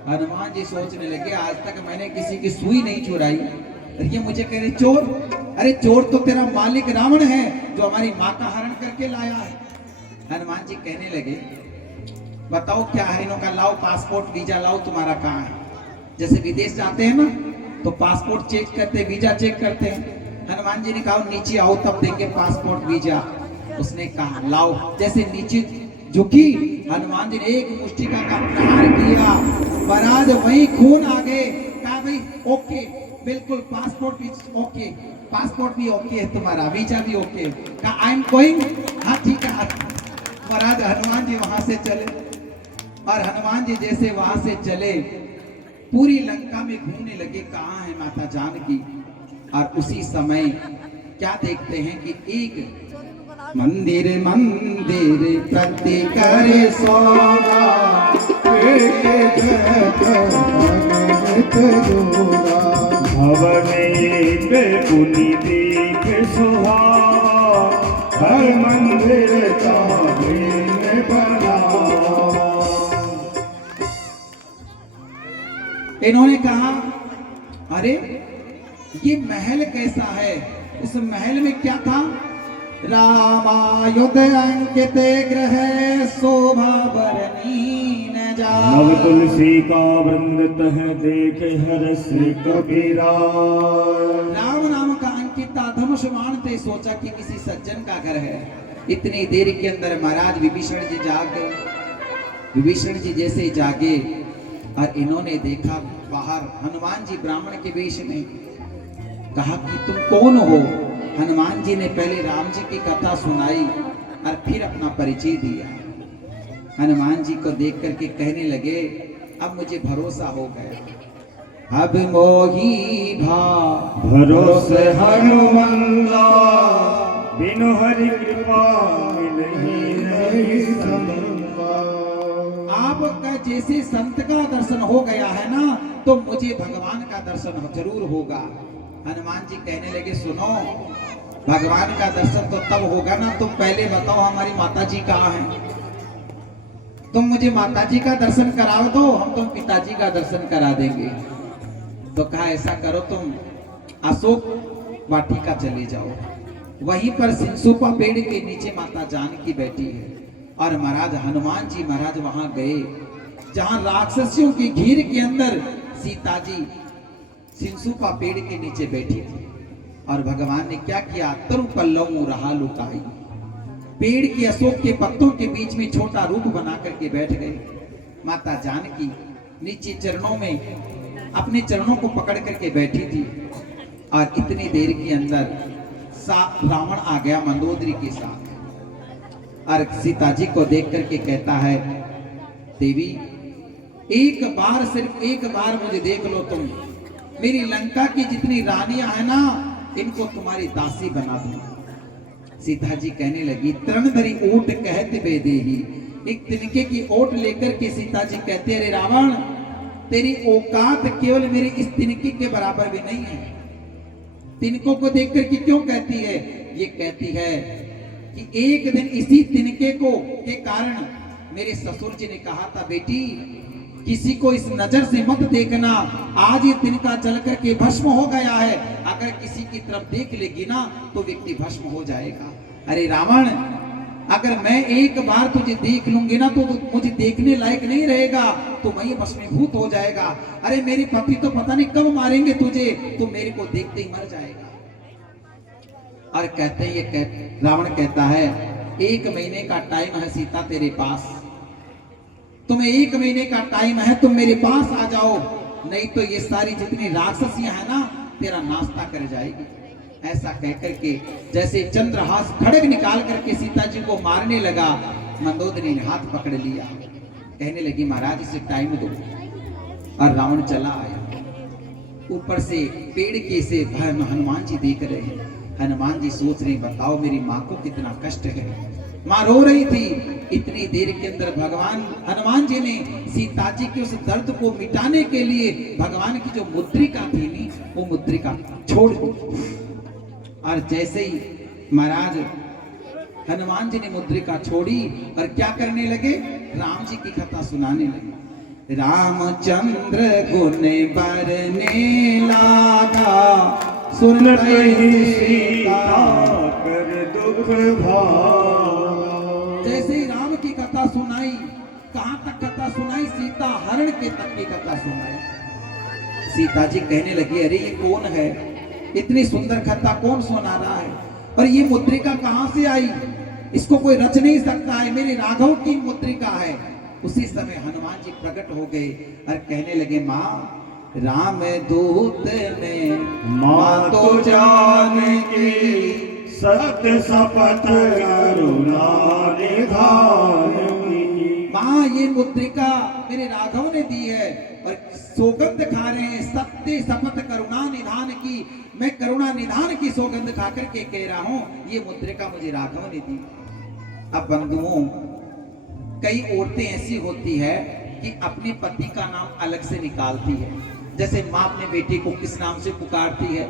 हनुमान जी सोचने लगे आज तक मैंने किसी की सुई नहीं चुराई, ये मुझे कह रहे चोर। अरे चोर तो तेरा मालिक रावण है जो हमारी माँ का हरण करके लाया है। हनुमान जी कहने लगे बताओ क्या है? इन्हों का लाओ पासपोर्ट वीजा लाओ, तुम्हारा कहाँ है? जैसे विदेश जाते हैं ना तो पासपोर्ट चेक करते हैं, वीजा चेक करते हैं। हनुमान जी ने कहा नीचे आओ तब देंगे पासपोर्ट वीजा। उसने कहा लाओ। जैसे नीचे झुकी, हनुमान जी ने एक मुष्टिका का प्रहार किया। महाराज वही खून आ गए। कहा भाई ओके, बिल्कुल पासपोर्ट भी ओके, पासपोर्ट भी ओके है तुम्हारा, वीजा भी ओके। कहा आई एम गोइंग। हाँ ठीक है। महाराज हनुमान जी वहां से चले, और हनुमान जी जैसे वहां से चले पूरी लंका में घूमने लगे कहाँ है माता जानकी। और उसी समय क्या देखते हैं कि एक मंदिर मंदिर प्रति करे सोना, भवन एक पुनि देख सुहावा, हर मंदिर का बनावा। इन्होंने कहा अरे ये महल कैसा है? इस महल में क्या था? रामायुध अंकित ग्रह शोभा बरनी न जा। नव तुलसी का वृंद तह देखे हर्ष कबीरा। राम नाम का अंकित धनुष्मान थे। सोचा कि किसी सज्जन का घर है। इतनी देर के अंदर महाराज विभीषण जी जाग गए। विभीषण जी जैसे जागे और इन्होंने देखा बाहर हनुमान जी ब्राह्मण के वेश में। कहा कि तुम कौन हो? हनुमान जी ने पहले राम जी की कथा सुनाई और फिर अपना परिचय दिया। हनुमान जी को देख करके कहने लगे अब मुझे भरोसा हो गया। अब मोही भा भरोसे हनुमंदा, बिनु हरि कृपा मिलहि नहीं संगा। आपका जैसे संत का दर्शन हो गया है ना, तो मुझे भगवान का दर्शन जरूर होगा। हनुमान जी कहने लगे सुनो, भगवान का दर्शन तो तब होगा ना, तुम पहले बताओ हमारी माता जी कहाँ हैं? तुम मुझे माता जी का दर्शन कराओ दो, हम तुम पिताजी का दर्शन करा देंगे। तो कहा ऐसा करो तुम अशोक वाटिका चले जाओ, वहीं पर सिंसुपा पेड़ के नीचे माता जानकी बैठी है। और महाराज हनुमान जी महाराज वहां गए जहां राक्षसियों की घेर के अंदर सीता जी सिंसुपा पेड़ के नीचे बैठी थी। और भगवान ने क्या किया? तरु पल्लव रहा लुकाई, पेड़ के अशोक के पत्तों के बीच में छोटा रूप बना करके बैठ गए। माता जानकी नीचे चरणों में अपने चरणों को पकड़ करके बैठी थी। और इतनी देर के अंदर रावण आ गया मंदोदरी के साथ, और सीता जी को देख करके कहता है देवी एक बार, सिर्फ एक बार मुझे देख लो, तुम मेरी लंका की जितनी रानियां है ना, इनको तुम्हारी दासी बना दूं। सीता जी कहने लगी तरणधरी ऊंट कहते बेदेही। एक तिनके की ओट लेकर के सीता जी कहते अरे रावण, तेरी औकात केवल मेरी इस तिनके के बराबर भी नहीं है। तिनकों को देख करके क्यों कहती है? ये कहती है कि एक दिन इसी तिनके को के कारण मेरे ससुर जी ने कहा था बेटी किसी को इस नजर से मत देखना, आज ये तिनका जल करके भस्म हो गया है, अगर किसी की तरफ देख लेगी ना तो व्यक्ति भस्म हो जाएगा। अरे रावण, अगर मैं एक बार तुझे देख लूंगी ना तो मुझे देखने लायक नहीं रहेगा, तो वही भस्मीभूत हो जाएगा। अरे मेरे पति तो पता नहीं कब मारेंगे तुझे, तो मेरे को देखते ही मर जाएगा। और कहते हैं रावण कहता है 1 महीने का टाइम है सीता तेरे पास, तुम्हें 1 महीने का टाइम है, तुम मेरे पास आ जाओ, नहीं तो ये सारी जितनी राक्षसियां है ना तेरा नाश्ता कर जाएगी। ऐसा कहकर के जैसे चंद्रहास खड़ग निकाल करके सीता जी को मारने लगा, मंदोदरी ने हाथ पकड़ लिया, कहने लगी महाराज इसे टाइम दो। और रावण चला आया। ऊपर से पेड़ के से हनुमान जी देख रहे हैं। हनुमान जी सोच रहे बताओ मेरी माँ को कितना कष्ट है, माँ रो रही थी। इतनी देर के अंदर भगवान हनुमान जी ने सीता जी के उस दर्द को मिटाने के लिए भगवान की जो मुद्रिका थी नी, वो मुद्रिका छोड़ दी। और जैसे ही महाराज हनुमान जी ने मुद्रिका छोड़ी और क्या करने लगे, राम जी की कथा सुनाने लगे। रामचंद्र गुण बरने लागा, सुन सीता कर दुख भागा। जैसे ही राम की कथा सुनाई, कहां तक कथा सुनाई, सीता हरण के तक की कथा सुनाई। सीता जी कहने लगी अरे ये कौन है, इतनी सुंदर कथा कौन सुना रहा है, और ये मुद्रिका कहां से आई, इसको कोई रच नहीं सकता है, मेरे राघव की मुद्रिका है। उसी समय हनुमान जी प्रकट हो गए और कहने लगे माँ राम दूत ने माँ तो जान की सत्य शपथ करुणा निधान की। माँ ये मुद्रिका मेरे राघव ने दी है और सौगंध खा रहे हैं सत्य शपथ करुणा निधान की, मैं करुणा निधान की सौगंध खा करके कह रहा हूं ये मुद्रिका मुझे राघव ने दी। अब बंधुओं, कई औरतें ऐसी होती है कि अपने पति का नाम अलग से निकालती है। जैसे माँ अपने बेटे को किस नाम से पुकारती है,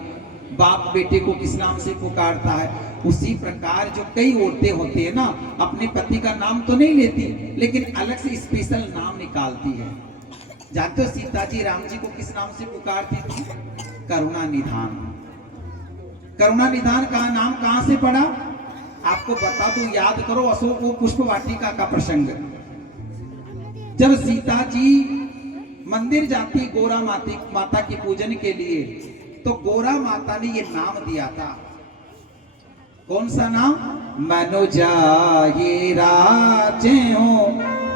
बाप बेटे को किस नाम से पुकारता है, उसी प्रकार जो कई औरतें होती है ना अपने पति का नाम तो नहीं लेती लेकिन अलग से स्पेशल नाम निकालती है। जानते हो सीता जी राम जी को किस नाम से पुकारती थी? करुणा निधान। करुणा निधान का नाम कहां से पड़ा आपको बता दूं, याद करो अशोक वो पुष्प वाटिका का प्रसंग। जब सीता जी मंदिर जाती गोरा माता की पूजन के लिए, तो गोरा माता ने ये नाम दिया था। कौन सा नाम? मनुजाहि राजे हो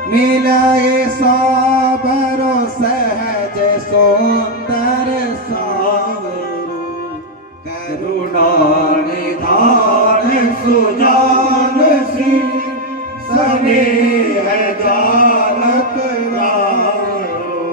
मिलाए साबरो सहज सुंदर सावरो, करुणा निधान सुजान सी स्नेह जानक रारो।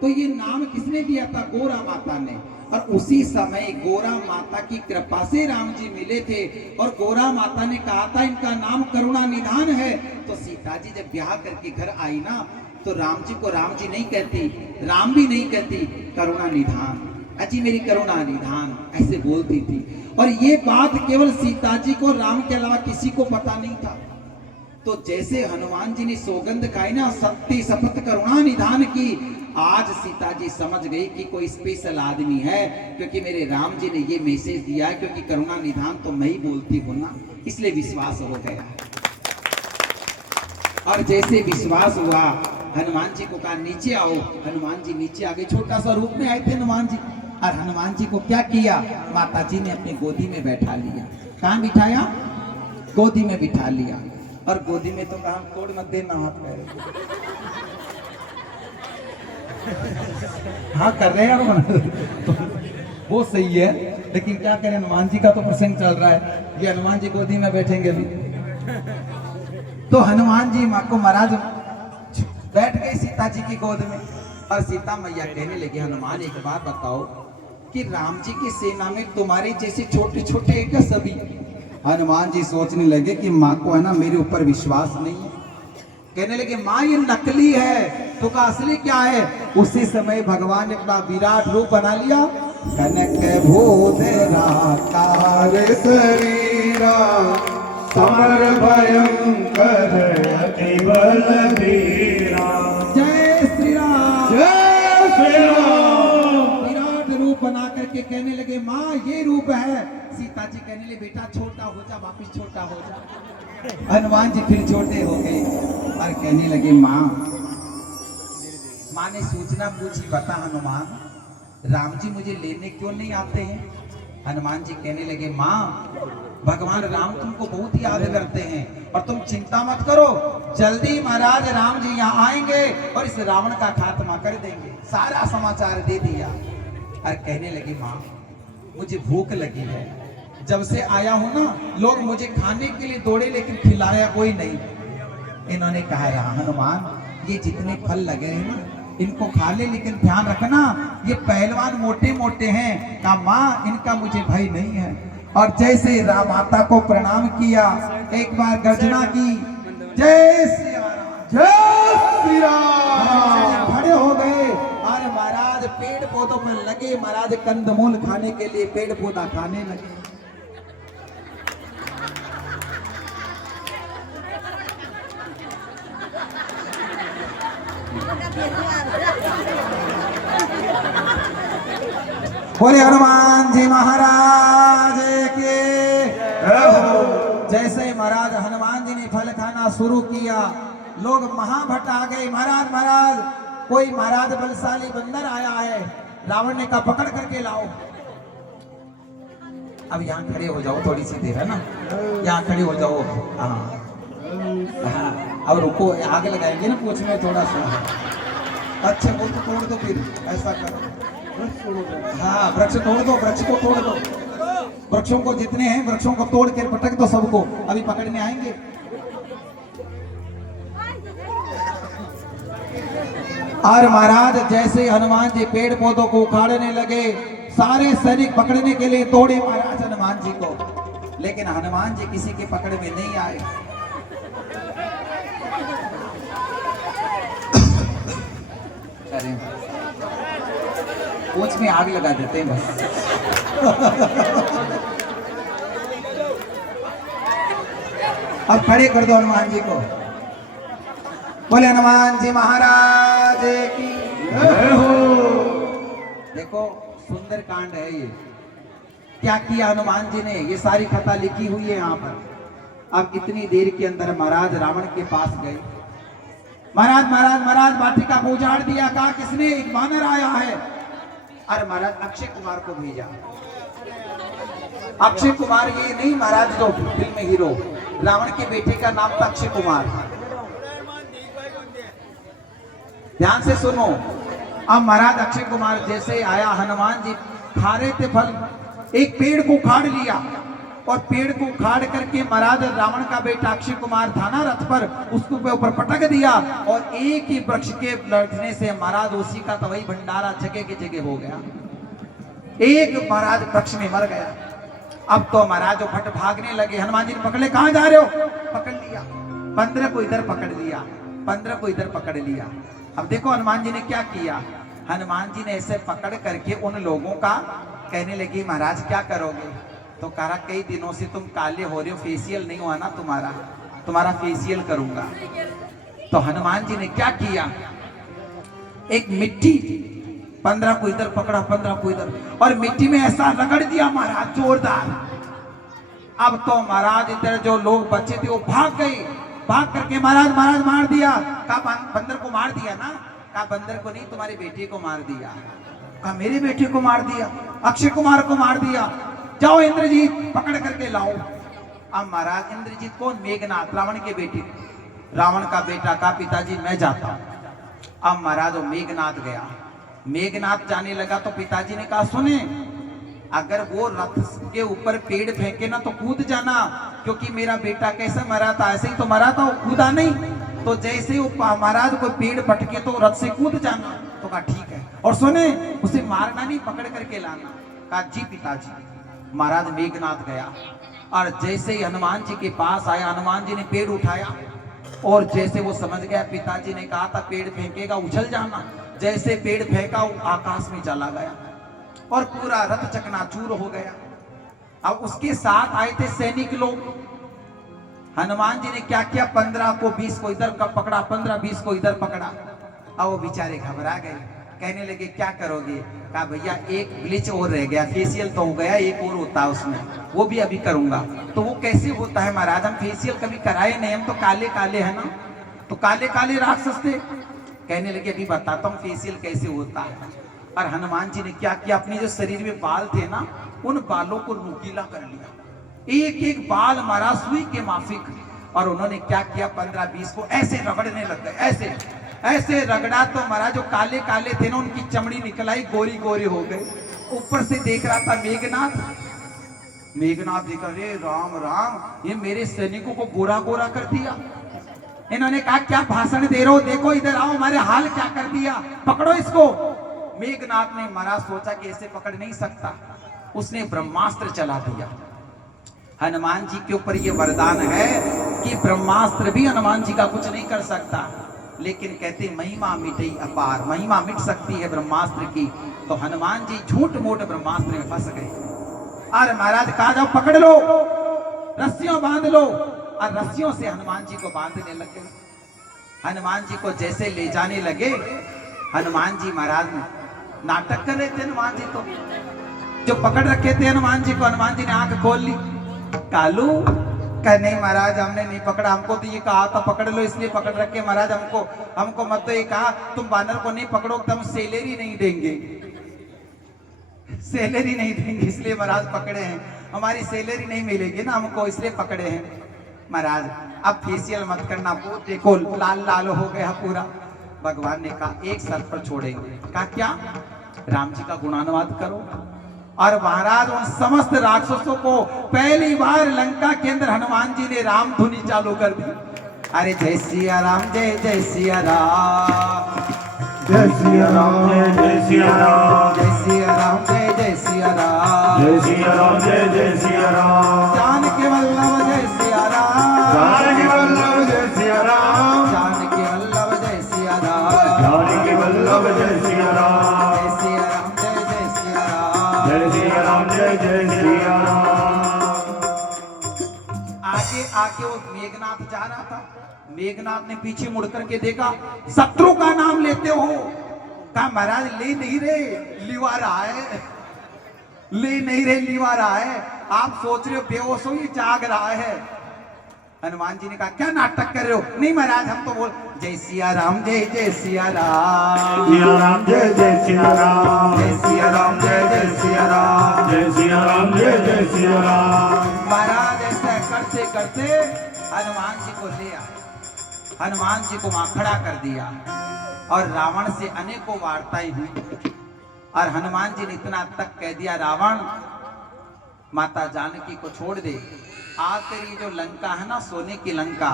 तो ये नाम किसने दिया था? गोरा माता ने। और उसी समय गोरा माता की कृपा से राम जी मिले थे और गोरा माता ने कहा था इनका नाम करुणा निधान है। तो सीता जी जब ब्याह करके घर आई ना तो राम जी को राम जी नहीं कहती, राम भी नहीं कहती, करुणा निधान, अजी मेरी करुणा निधान ऐसे बोलती थी। और ये बात केवल सीता जी को, राम के अलावा किसी को पता नहीं था। तो जैसे हनुमान जी ने सौगंध खाई ना सत्य शपथ करुणा निधान की, आज सीता जी समझ गई कि कोई स्पेशल आदमी है, क्योंकि मेरे राम जी ने ये मैसेज दिया, क्योंकि करुणा निधान तो मैं ही बोलती हूं ना, इसलिए विश्वास हो गया। और जैसे विश्वास हुआ हनुमान जी को कहा नीचे आओ। हनुमान जी नीचे आ गए, छोटा सा रूप में आए थे हनुमान जी। और हनुमान जी को क्या किया, माता जी ने अपनी गोदी में बैठा लिया। कहाँ बिठाया? गोदी में बिठा लिया। और गोदी में तो कहा तोड़ मत देना हाथ पैर। हाँ कर रहे हैं तो वो सही है, लेकिन क्या करें हनुमान जी का तो प्रसंग चल रहा है, ये हनुमान जी गोदी में बैठेंगे भी। तो हनुमान जी माँ को महाराज बैठ गए सीता जी की गोद में। और सीता मैया कहने लगी हनुमान एक बात बताओ कि राम जी की सेना में तुम्हारे जैसे छोटे छोटे एक सभी। हनुमान जी सोचने लगे कि माँ को है ना मेरे ऊपर विश्वास नहीं है। कहने लगे माँ ये नकली है, तो का असली क्या है? उसी समय भगवान ने अपना विराट रूप बना लिया। कनक भूधराकार शरीरा समर भयंकर अति बलबीरा। जय श्री करके कहने लगे माँ ये रूप है। सीता जी कहने लगे बेटा छोटा हो जा, वापिस छोटा हो जा। हनुमान जी फिर छोटे हो गए और कहने लगे माँ ने सूचना पूछी, बता हनुमान राम जी मुझे लेने क्यों नहीं आते हैं? हनुमान जी कहने लगे माँ भगवान राम तुमको बहुत याद करते हैं और तुम चिंता मत करो, जल्दी महाराज राम जी यहाँ आएंगे और इस रावण का खात्मा कर देंगे। सारा समाचार दे दिया और कहने लगी माँ मुझे भूख लगी है, जब से आया हूं ना लोग मुझे खाने के लिए दौड़े लेकिन खिलाया कोई नहीं। इन्होंने कहा हनुमान ये जितने फल लगे हैं ना इनको खा ले, लेकिन ध्यान रखना ये पहलवान मोटे मोटे हैं। कहा माँ इनका मुझे भय नहीं है। और जैसे राम माता को प्रणाम किया, एक बार गर्जना की, जय श्री राम, जय श्री राम। खड़े हो गए और महाराज पेड़ पौधों में लगे, महाराज कंदमूल खाने के लिए पेड़ पौधा खाने लगे। बोले हनुमान जी महाराज के। जैसे ही महाराज हनुमान जी ने फल खाना शुरू किया, लोग महाभट आ गए। महाराज महाराज कोई महाराज बलशाली बंदर आया है, रावण ने कहा पकड़ करके लाओ। अब यहाँ खड़े हो जाओ, थोड़ी सी देर है ना, यहाँ खड़े हो जाओ। हाँ अब रुको, आगे लगाएंगे ना पूछ में थोड़ा सा। अच्छा वो तो तोड़ दो, फिर ऐसा करो। हाँ वृक्ष तोड़ दो, वृक्ष को तोड़ दो, वृक्षों को जितने हैं वृक्षों को तोड़ के पटक दो सबको, अभी पकड़ने आएंगे। और महाराज जैसे हनुमान जी पेड़ पौधों को उखाड़ने लगे, सारे सैनिक पकड़ने के लिए दौड़े महाराज हनुमान जी को, लेकिन हनुमान जी किसी के पकड़ में नहीं आए। पूंछ में आग लगा देते हैं बस। अब खड़े कर दो हनुमान जी को। बोले हनुमान जी महाराज की जय हो। देखो सुंदर कांड है ये, क्या किया हनुमान जी ने, ये सारी कथा लिखी हुई है यहाँ पर। अब कितनी देर के अंदर महाराज रावण के पास गए। महाराज महाराज महाराज वाटिका को उजाड़ दिया, कहा किसने, एक वानर आया है। अरे महाराज अक्षय कुमार को भेजा। अक्षय कुमार ये नहीं महाराज जो फिल्म में हीरो, रावण के बेटे का नाम था अक्षय कुमार। ध्यान से सुनो। अब महाराज अक्षय कुमार जैसे आया, हनुमान जी खा रहे थे फल, एक पेड़ को उखाड़ लिया और पेड़ को उखाड़ करके महाराज रावण का बेटा अक्षय कुमार था ना रथ पर, उसको ऊपर पटक दिया और एक ही वृक्ष के लड़ने से महाराज उसी का तो वही भंडारा जगह की जगह हो गया। एक महाराज वृक्ष में मर गया। अब तो महाराज वो फट भागने लगे। हनुमान जी ने पकड़े, कहां जा रहे हो? पकड़ लिया। 15 को इधर पकड़ लिया, 15 को इधर पकड़ लिया। अब देखो हनुमान जी ने क्या किया। हनुमान जी ने ऐसे पकड़ करके उन लोगों का कहने लगी महाराज क्या करोगे? तो कहा कई दिनों से तुम काले हो रहे हो, फेशियल नहीं हुआ ना तुम्हारा फेशियल करूंगा। तो हनुमान जी ने क्या किया, एक मिट्टी 15 को इधर पकड़ा, 15 को इधर, और मिट्टी में ऐसा रगड़ दिया महाराज जोरदार। अब तो महाराज इधर जो लोग बच्चे थे वो भाग गए, भाग करके महाराज मार दिया। कहा बंदर को मार दिया ना? कहा बंदर को नहीं, तुम्हारे बेटे को मार दिया। कहा मेरे बेटे को मार दिया, अक्षय कुमार को मार दिया, जाओ इंद्रजीत पकड़ करके लाओ। अब महाराज इंद्रजीत कौन? मेघनाथ, रावण के बेटे, रावण का बेटा। का पिताजी मैं जाता हूं। अब महाराज वो मेघनाथ गया। मेघनाथ जाने लगा तो पिताजी ने कहा सुने, अगर वो रथ के ऊपर पेड़ फेंके ना तो कूद जाना, क्योंकि मेरा बेटा कैसे मरा था ऐसे ही तो मरा था, वो कूदा नहीं। तो जैसे वो महाराज को पेड़ पटके तो रथ से कूद जाना। तो कहा ठीक है, और सुने उसे मारना नहीं, पकड़ करके लाना। कहा जी पिताजी। महाराज मेघनाथ गया और जैसे ही हनुमान जी के पास आया, हनुमान जी ने पेड़ उठाया और जैसे वो समझ गया पिताजी ने कहा था पेड़ फेंकेगा उछल जाना, जैसे पेड़ फेंका वो आकाश में चला गया और पूरा रथ चकनाचूर हो गया। अब उसके साथ आए थे सैनिक लोग। हनुमान जी ने क्या किया, 15 को 20 को इधर पकड़ा, 15 20 को इधर पकड़ा। अब वो बेचारे घबरा गए। कहने लगे क्या करोगे? कहा भैया एक ब्लीच और रह गया, फेशियल तो हो गया, एक और होता है उसमें, वो भी अभी करूंगा। तो वो कैसे होता है महाराज? हम फेशियल कभी कराए नहीं, हम तो काले काले है ना, तो काले काले राक्षस थे। कहने लगे अभी बताता हूँ फेशियल कैसे होता है। और हनुमान जी ने क्या किया, अपने जो शरीर में बाल थे ना, उन बालों को नुकीला कर लिया, एक एक बाल मारा सुई के माफिक। और उन्होंने क्या किया, 15-20 को ऐसे रगड़ने लग गए, ऐसे ऐसे रगड़ा तो महाराज जो काले काले थे ना, उनकी चमड़ी निकल आई, गोरी गोरी हो गए। ऊपर से देख रहा था मेघनाथ, मेघनाथ देखा, रे राम राम, ये मेरे सैनिकों को गोरा गोरा कर दिया। इन्होंने कहा क्या भाषण दे रहे हो, देखो इधर आओ, हमारे हाल क्या कर दिया, पकड़ो इसको। मेघनाथ ने महाराज सोचा कि ऐसे पकड़ नहीं सकता, उसने ब्रह्मास्त्र चला दिया। हनुमान जी के ऊपर ये वरदान है कि ब्रह्मास्त्र भी हनुमान जी का कुछ नहीं कर सकता, लेकिन कहते महिमा मिटे अपार, महिमा मिट सकती है ब्रह्मास्त्र की। तो हनुमान जी झूठ मूठ ब्रह्मास्त्र में फंस गए। अरे महाराज कहा जाओ पकड़ लो, रस्सियों बांध लो, और रस्सियों से हनुमान जी को बांधने लगे। हनुमान जी को जैसे ले जाने लगे, हनुमान जी महाराज नाटक कर रहे थे। हनुमान जी तो जो पकड़ रखे थे हनुमान जी को, हनुमान जी ने आंख खोल ली। कालू कह नहीं महाराज हमने नहीं पकड़ा, हमको तो ये कहा था पकड़ लो इसलिए पकड़ रखे महाराज, हमको मत तो ये कहा तुम बानर को नहीं पकड़ो तो हम सैलरी नहीं देंगे, सैलरी नहीं देंगे इसलिए महाराज पकड़े हैं, हमारी सैलरी नहीं मिलेगी ना हमको, इसलिए पकड़े हैं महाराज। अब फेशियल मत करना, वो देखो लाल लाल हो गया पूरा। भगवान ने कहा एक शर्त पर छोड़ेंगे। कहा क्या? राम जी का गुणानुवाद करो। और महाराज उन समस्त राक्षसों को पहली बार लंका के अंदर हनुमान जी ने राम धुनी चालू कर दी। अरे जय सिया राम, जय जय सिया राम, जय सिया राम, जय जय सिया राम, जय सिया राम, जय जय सिया राम, जय सिया राम, जय जय सिया राम, जानकी वल्लभ जय सिया राम, जानकी वल्लभ जय सिया राम, जानकी वल्लभ जय सिया राम, जानकी वल्लभ जय सिया राम, जय सिया राम, जय जय सिया राम, जय सिया राम, जय जय सिया राम। आगे आके वो मेघनाथ जा रहा था, मेघनाथ ने पीछे मुड़ करके देखा, शत्रु का नाम लेते हो। कहा महाराज ले नहीं रहे, लिवा रहा है, ले नहीं रहे, लिवा रहा है, आप सोच रहे हो बेहोश हो, ये जाग रहा है। हनुमान जी ने कहा क्या नाटक कर रहे हो? नहीं महाराज हम तो बोल जय सिया राम, जय जय सिया राम, सिया राम, जय जय सिया राम, जय सिया राम, जय जय सिया राम, जय सिया राम, जय जय सिया राम। महाराज ऐसा करते करते हनुमान जी को ले आए, हनुमान जी को वहां खड़ा कर दिया और रावण से अनेकों वार्ताएं हुई। और हनुमान जी ने इतना तक कह दिया, रावण माता जानकी को छोड़ दे, आज तेरी जो लंका है ना, सोने की लंका,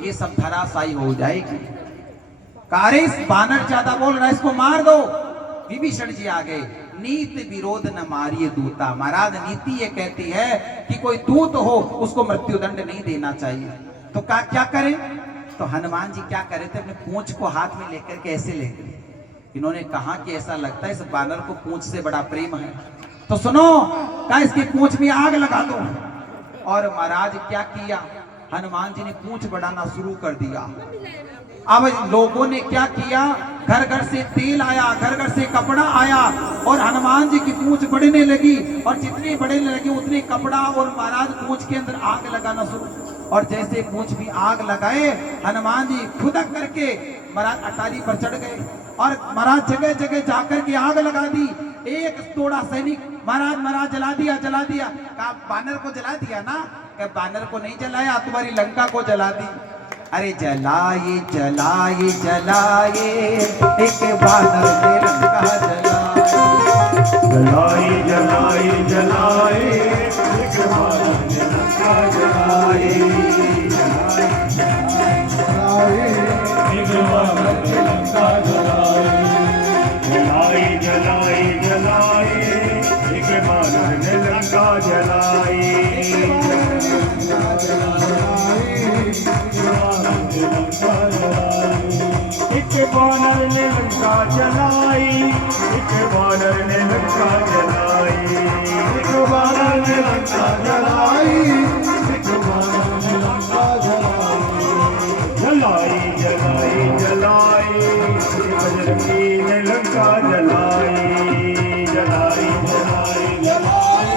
ये सब धराशायी हो जाएगी। कारिस बानर ज्यादा बोल रहा है, इसको मार दो। विभीषण जी आ गए, नीति विरोध न मारिए दूता। महाराज नीति ये कहती है कि कोई दूत हो उसको मृत्युदंड नहीं देना चाहिए। तो क्या करें? तो हनुमान जी क्या करे थे, अपने पूंछ को हाथ में लेकर के ऐसे ले गए। इन्होंने कहा कि ऐसा लगता है इस बानर को पूंछ से बड़ा प्रेम है, तो सुनो, कहा इसकी पूंछ में आग लगा दो। और महाराज क्या किया, हनुमान जी ने पूंछ बढ़ाना शुरू कर दिया। अब लोगों ने क्या किया, घर घर से तेल आया, घर घर से कपड़ा आया, और हनुमान जी की पूंछ बढ़ने लगी, और जितनी बढ़ने लगी उतनी कपड़ा और महाराज पूंछ के अंदर आग लगाना शुरू। और जैसे पूंछ भी आग लगाए, हनुमान जी खुदक करके महाराज अटारी पर चढ़ गए, और महाराज जगह जगह जाकर के आग लगा दी। एक थोड़ा सैनिक महाराज जला दिया, जला दिया। कहा बानर को जला दिया ना? क्या बानर को नहीं जलाया, तुम्हारी लंका को जला दी। अरे जलाए जलाए जलाए, एक बानर ने लंका जलाए, जलाए जलाए जलाए, एक बानर ने लंका जलाए, एक बानर ने लंका जलाए, जलाए जलाए जलाए, एक बानर ने लंका जलाए, एक बानर ने लंका जलाई, एक बानर ने लंका जलाई, एक बानर ने लंका जलाई, एक बानर ने लंका जलाई, जलाई जलाई जलाई, बजरंगी ने लंका लंका जलाई जलाई जलाई जलाई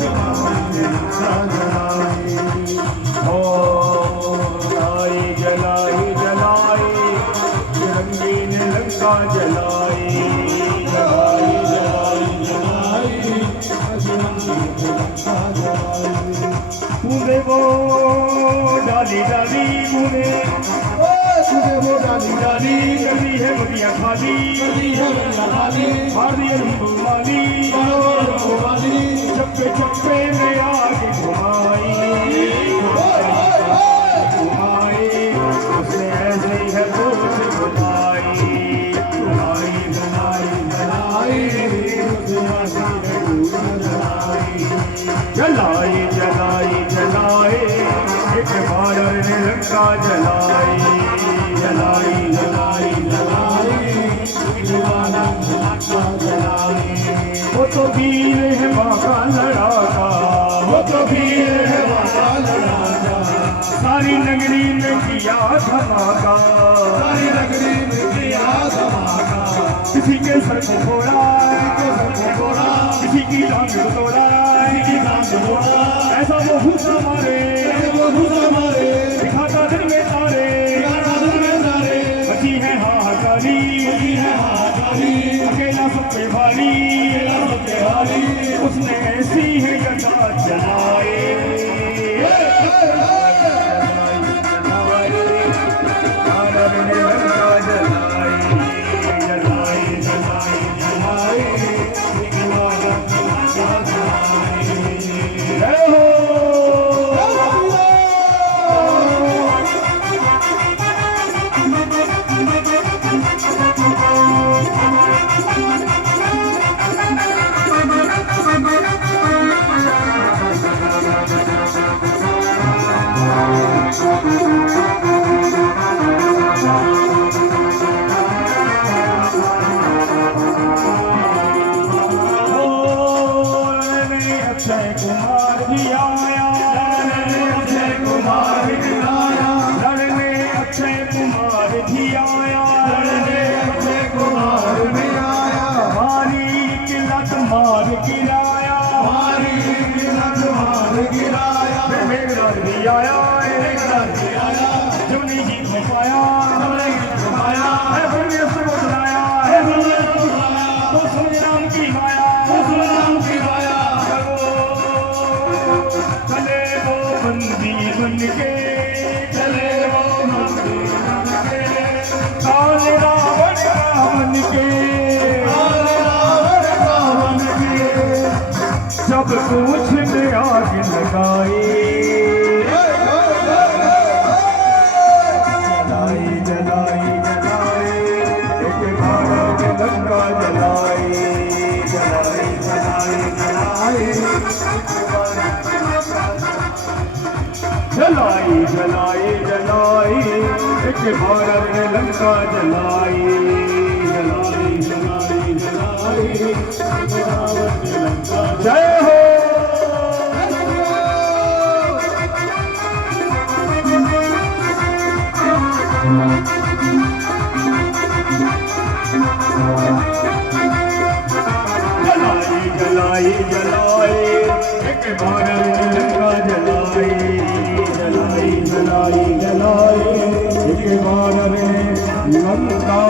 रावण ने लंका जलाई ओ जलाई जलाई जलाई फिरंगी ने लंका जलाई जलाई जलाई जलाई तूने वो डाली डाली तूने वो डाली डाली कभी है बढ़िया खाली मारी वाली चप्पे चप्पे में आगे घुमाई उसने ऐसे ही है तो उसे बुलाई जलाई जलाई जलाई एक बानर ने लंका जलाई जलाई जलाई जलाई वो तो वीर है बाका लड़ाका वो तो वीर है बाका लड़ाका सारी नगरी में किया धमाका सारी नगरी में किया धमाका किसी के सर को फोड़ा किसी की टांग को तोड़ा ऐसा वो भूसा मारे दिखाता दिन में तारे बची है हाहाकारी अकेला सब पे भारी उसने ऐसी है जटा जलाए अक्षय कुमार भी आया अक्षय कुमार भी आया लड़ने अक्षय कुमार भी आया अक्षय कुमार भी आया मारी किलत मार गिराया मेघराज भी आया जमुनी जी को पाया से बुलाया तो सुन राम की माया चले वो बंदी बन के काले रावण बन के जब पूछ में आग लगाई जलाई जलाई एक भारत लंका जलाई जलाई जलाई जलाई जलाई जलाई एक भारत ने लंका जलाई जलाई जलाई जलाई जय हो जलाई जलाई एक भारत ने लंका जलाई जलाई जलाई जलाई एक भारत ने लंका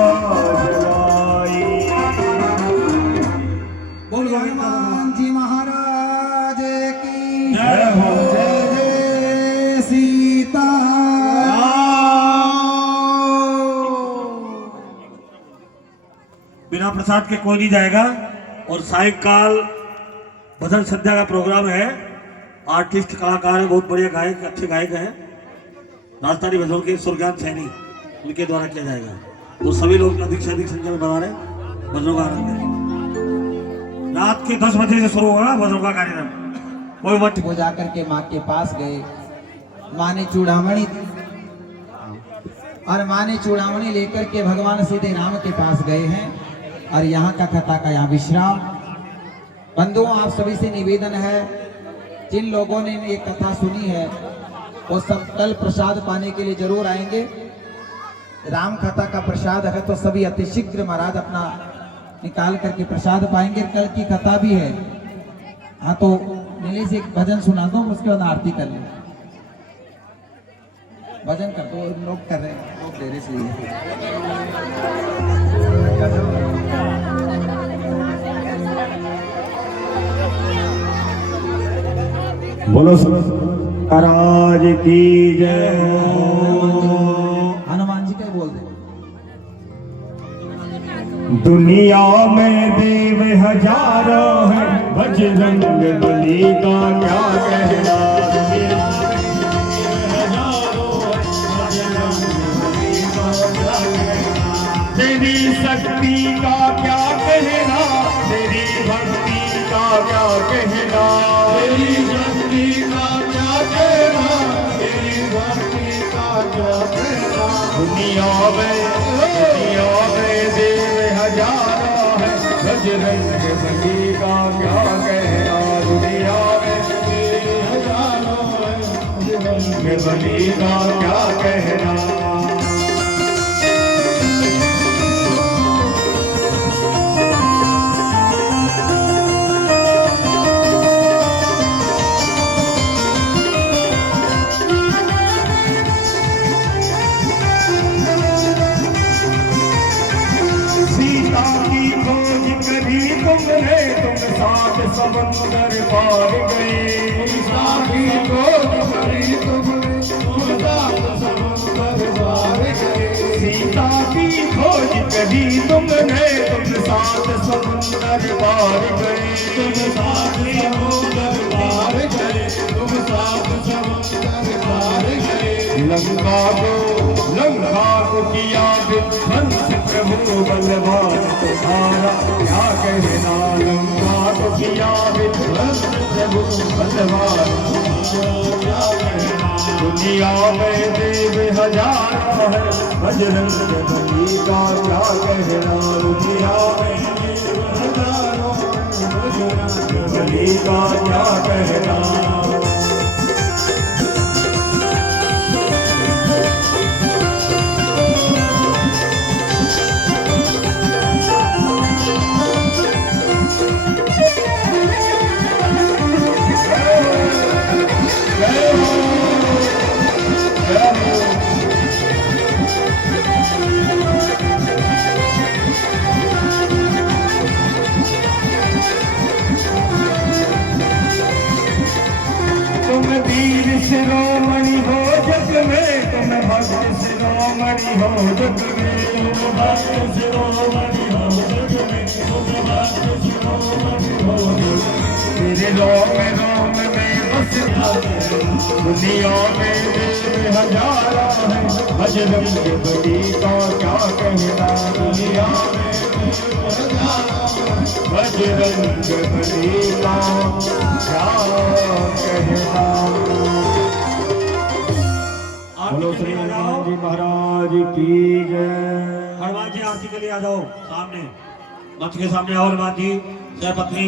जलाई बोलो हनुमान जी महाराज की जय हो जय जय सीता बिना प्रसाद के कोई नहीं जाएगा। और सायंकाल भजन संध्या का प्रोग्राम है। आर्टिस्ट कलाकार हैं, बहुत बढ़िया गायक, अच्छे गायक हैं, राजस्थानी भजनों के सुरज्ञान सैनी, उनके द्वारा किया जाएगा। तो सभी लोग अधिक से अधिक संख्या में बना रहे भजनों का आनंद लें। रात के 10 बजे से शुरू होगा भजनों का कार्यक्रम। कोई मत वो जाकर के माँ के पास गए, माँ ने चूड़ामणि दी और माँ ने चूड़ामणि लेकर के भगवान सीधे राम के पास गए हैं। और यहाँ का कथा का यहाँ विश्राम। बंधुओं, आप सभी से निवेदन है, जिन लोगों ने ये कथा सुनी है वो सब कल प्रसाद पाने के लिए जरूर आएंगे। राम कथा का प्रसाद है तो सभी अतिशीघ्र महाराज अपना निकाल करके प्रसाद पाएंगे। कल की कथा भी है। हाँ तो नीलेश एक भजन सुना दो, उसके बाद आरती कर ले। भजन कर दो, लोग कर रहे हैं, लोग दे रहे बोलो महाराज की जय। हनुमान जी का बोल दे। दुनिया में देव हजारों हैं, बजरंग बली का क्या कहना। तेरी शक्ति का क्या कहना, तेरी भक्ति का क्या कहना, तेरी शक्ति का क्या कहना, तेरी भक्ति का क्या कहना। दुनिया में देव हजारों है, बजरंग बली का क्या कहना। दुनिया में देव हजारों है, बजरंग बली का क्या कहना। तुमने तुम सात समंदर पार गए। साथी खोज करी तुमने, तुम सात समंदर पार गए। सीता की खोज करी तुमने, तुम सात समंदर पार गए। तुम सात समंदर पार गए, तुम सात समंदर पार गए। लंका को किया विध्वंस, प्रभु बलवान तुम्हारा क्या कहना। लंका को किया विध्वंस, प्रभु बलवान तुम्हारा क्या कहना। दुनिया में देव हजारों है, बजरंग बली का क्या कहना। दुनिया में देव हजारों है, बजरंग बली का क्या कहना। तुम वीर शिरोमणि हो जग में, तुम भक्त शिरोमणि हो जग में। तुम भक्त शिरोमणि हो जग में, तुम भक्त शिरोमणि हो जग में। तेरे रोम में बस जाते। दुनिया में देव हजारों है, बजरंग बली का क्या कहना। दुनिया में देव हजारों है, बजरंग बली का क्या कहना। बोलो श्री हनुमान जी महाराज की जय। हनुमान जी आरती के लिए आ जाओ सामने, मंच के सामने आओ। हनुमान जी जय पत्नी।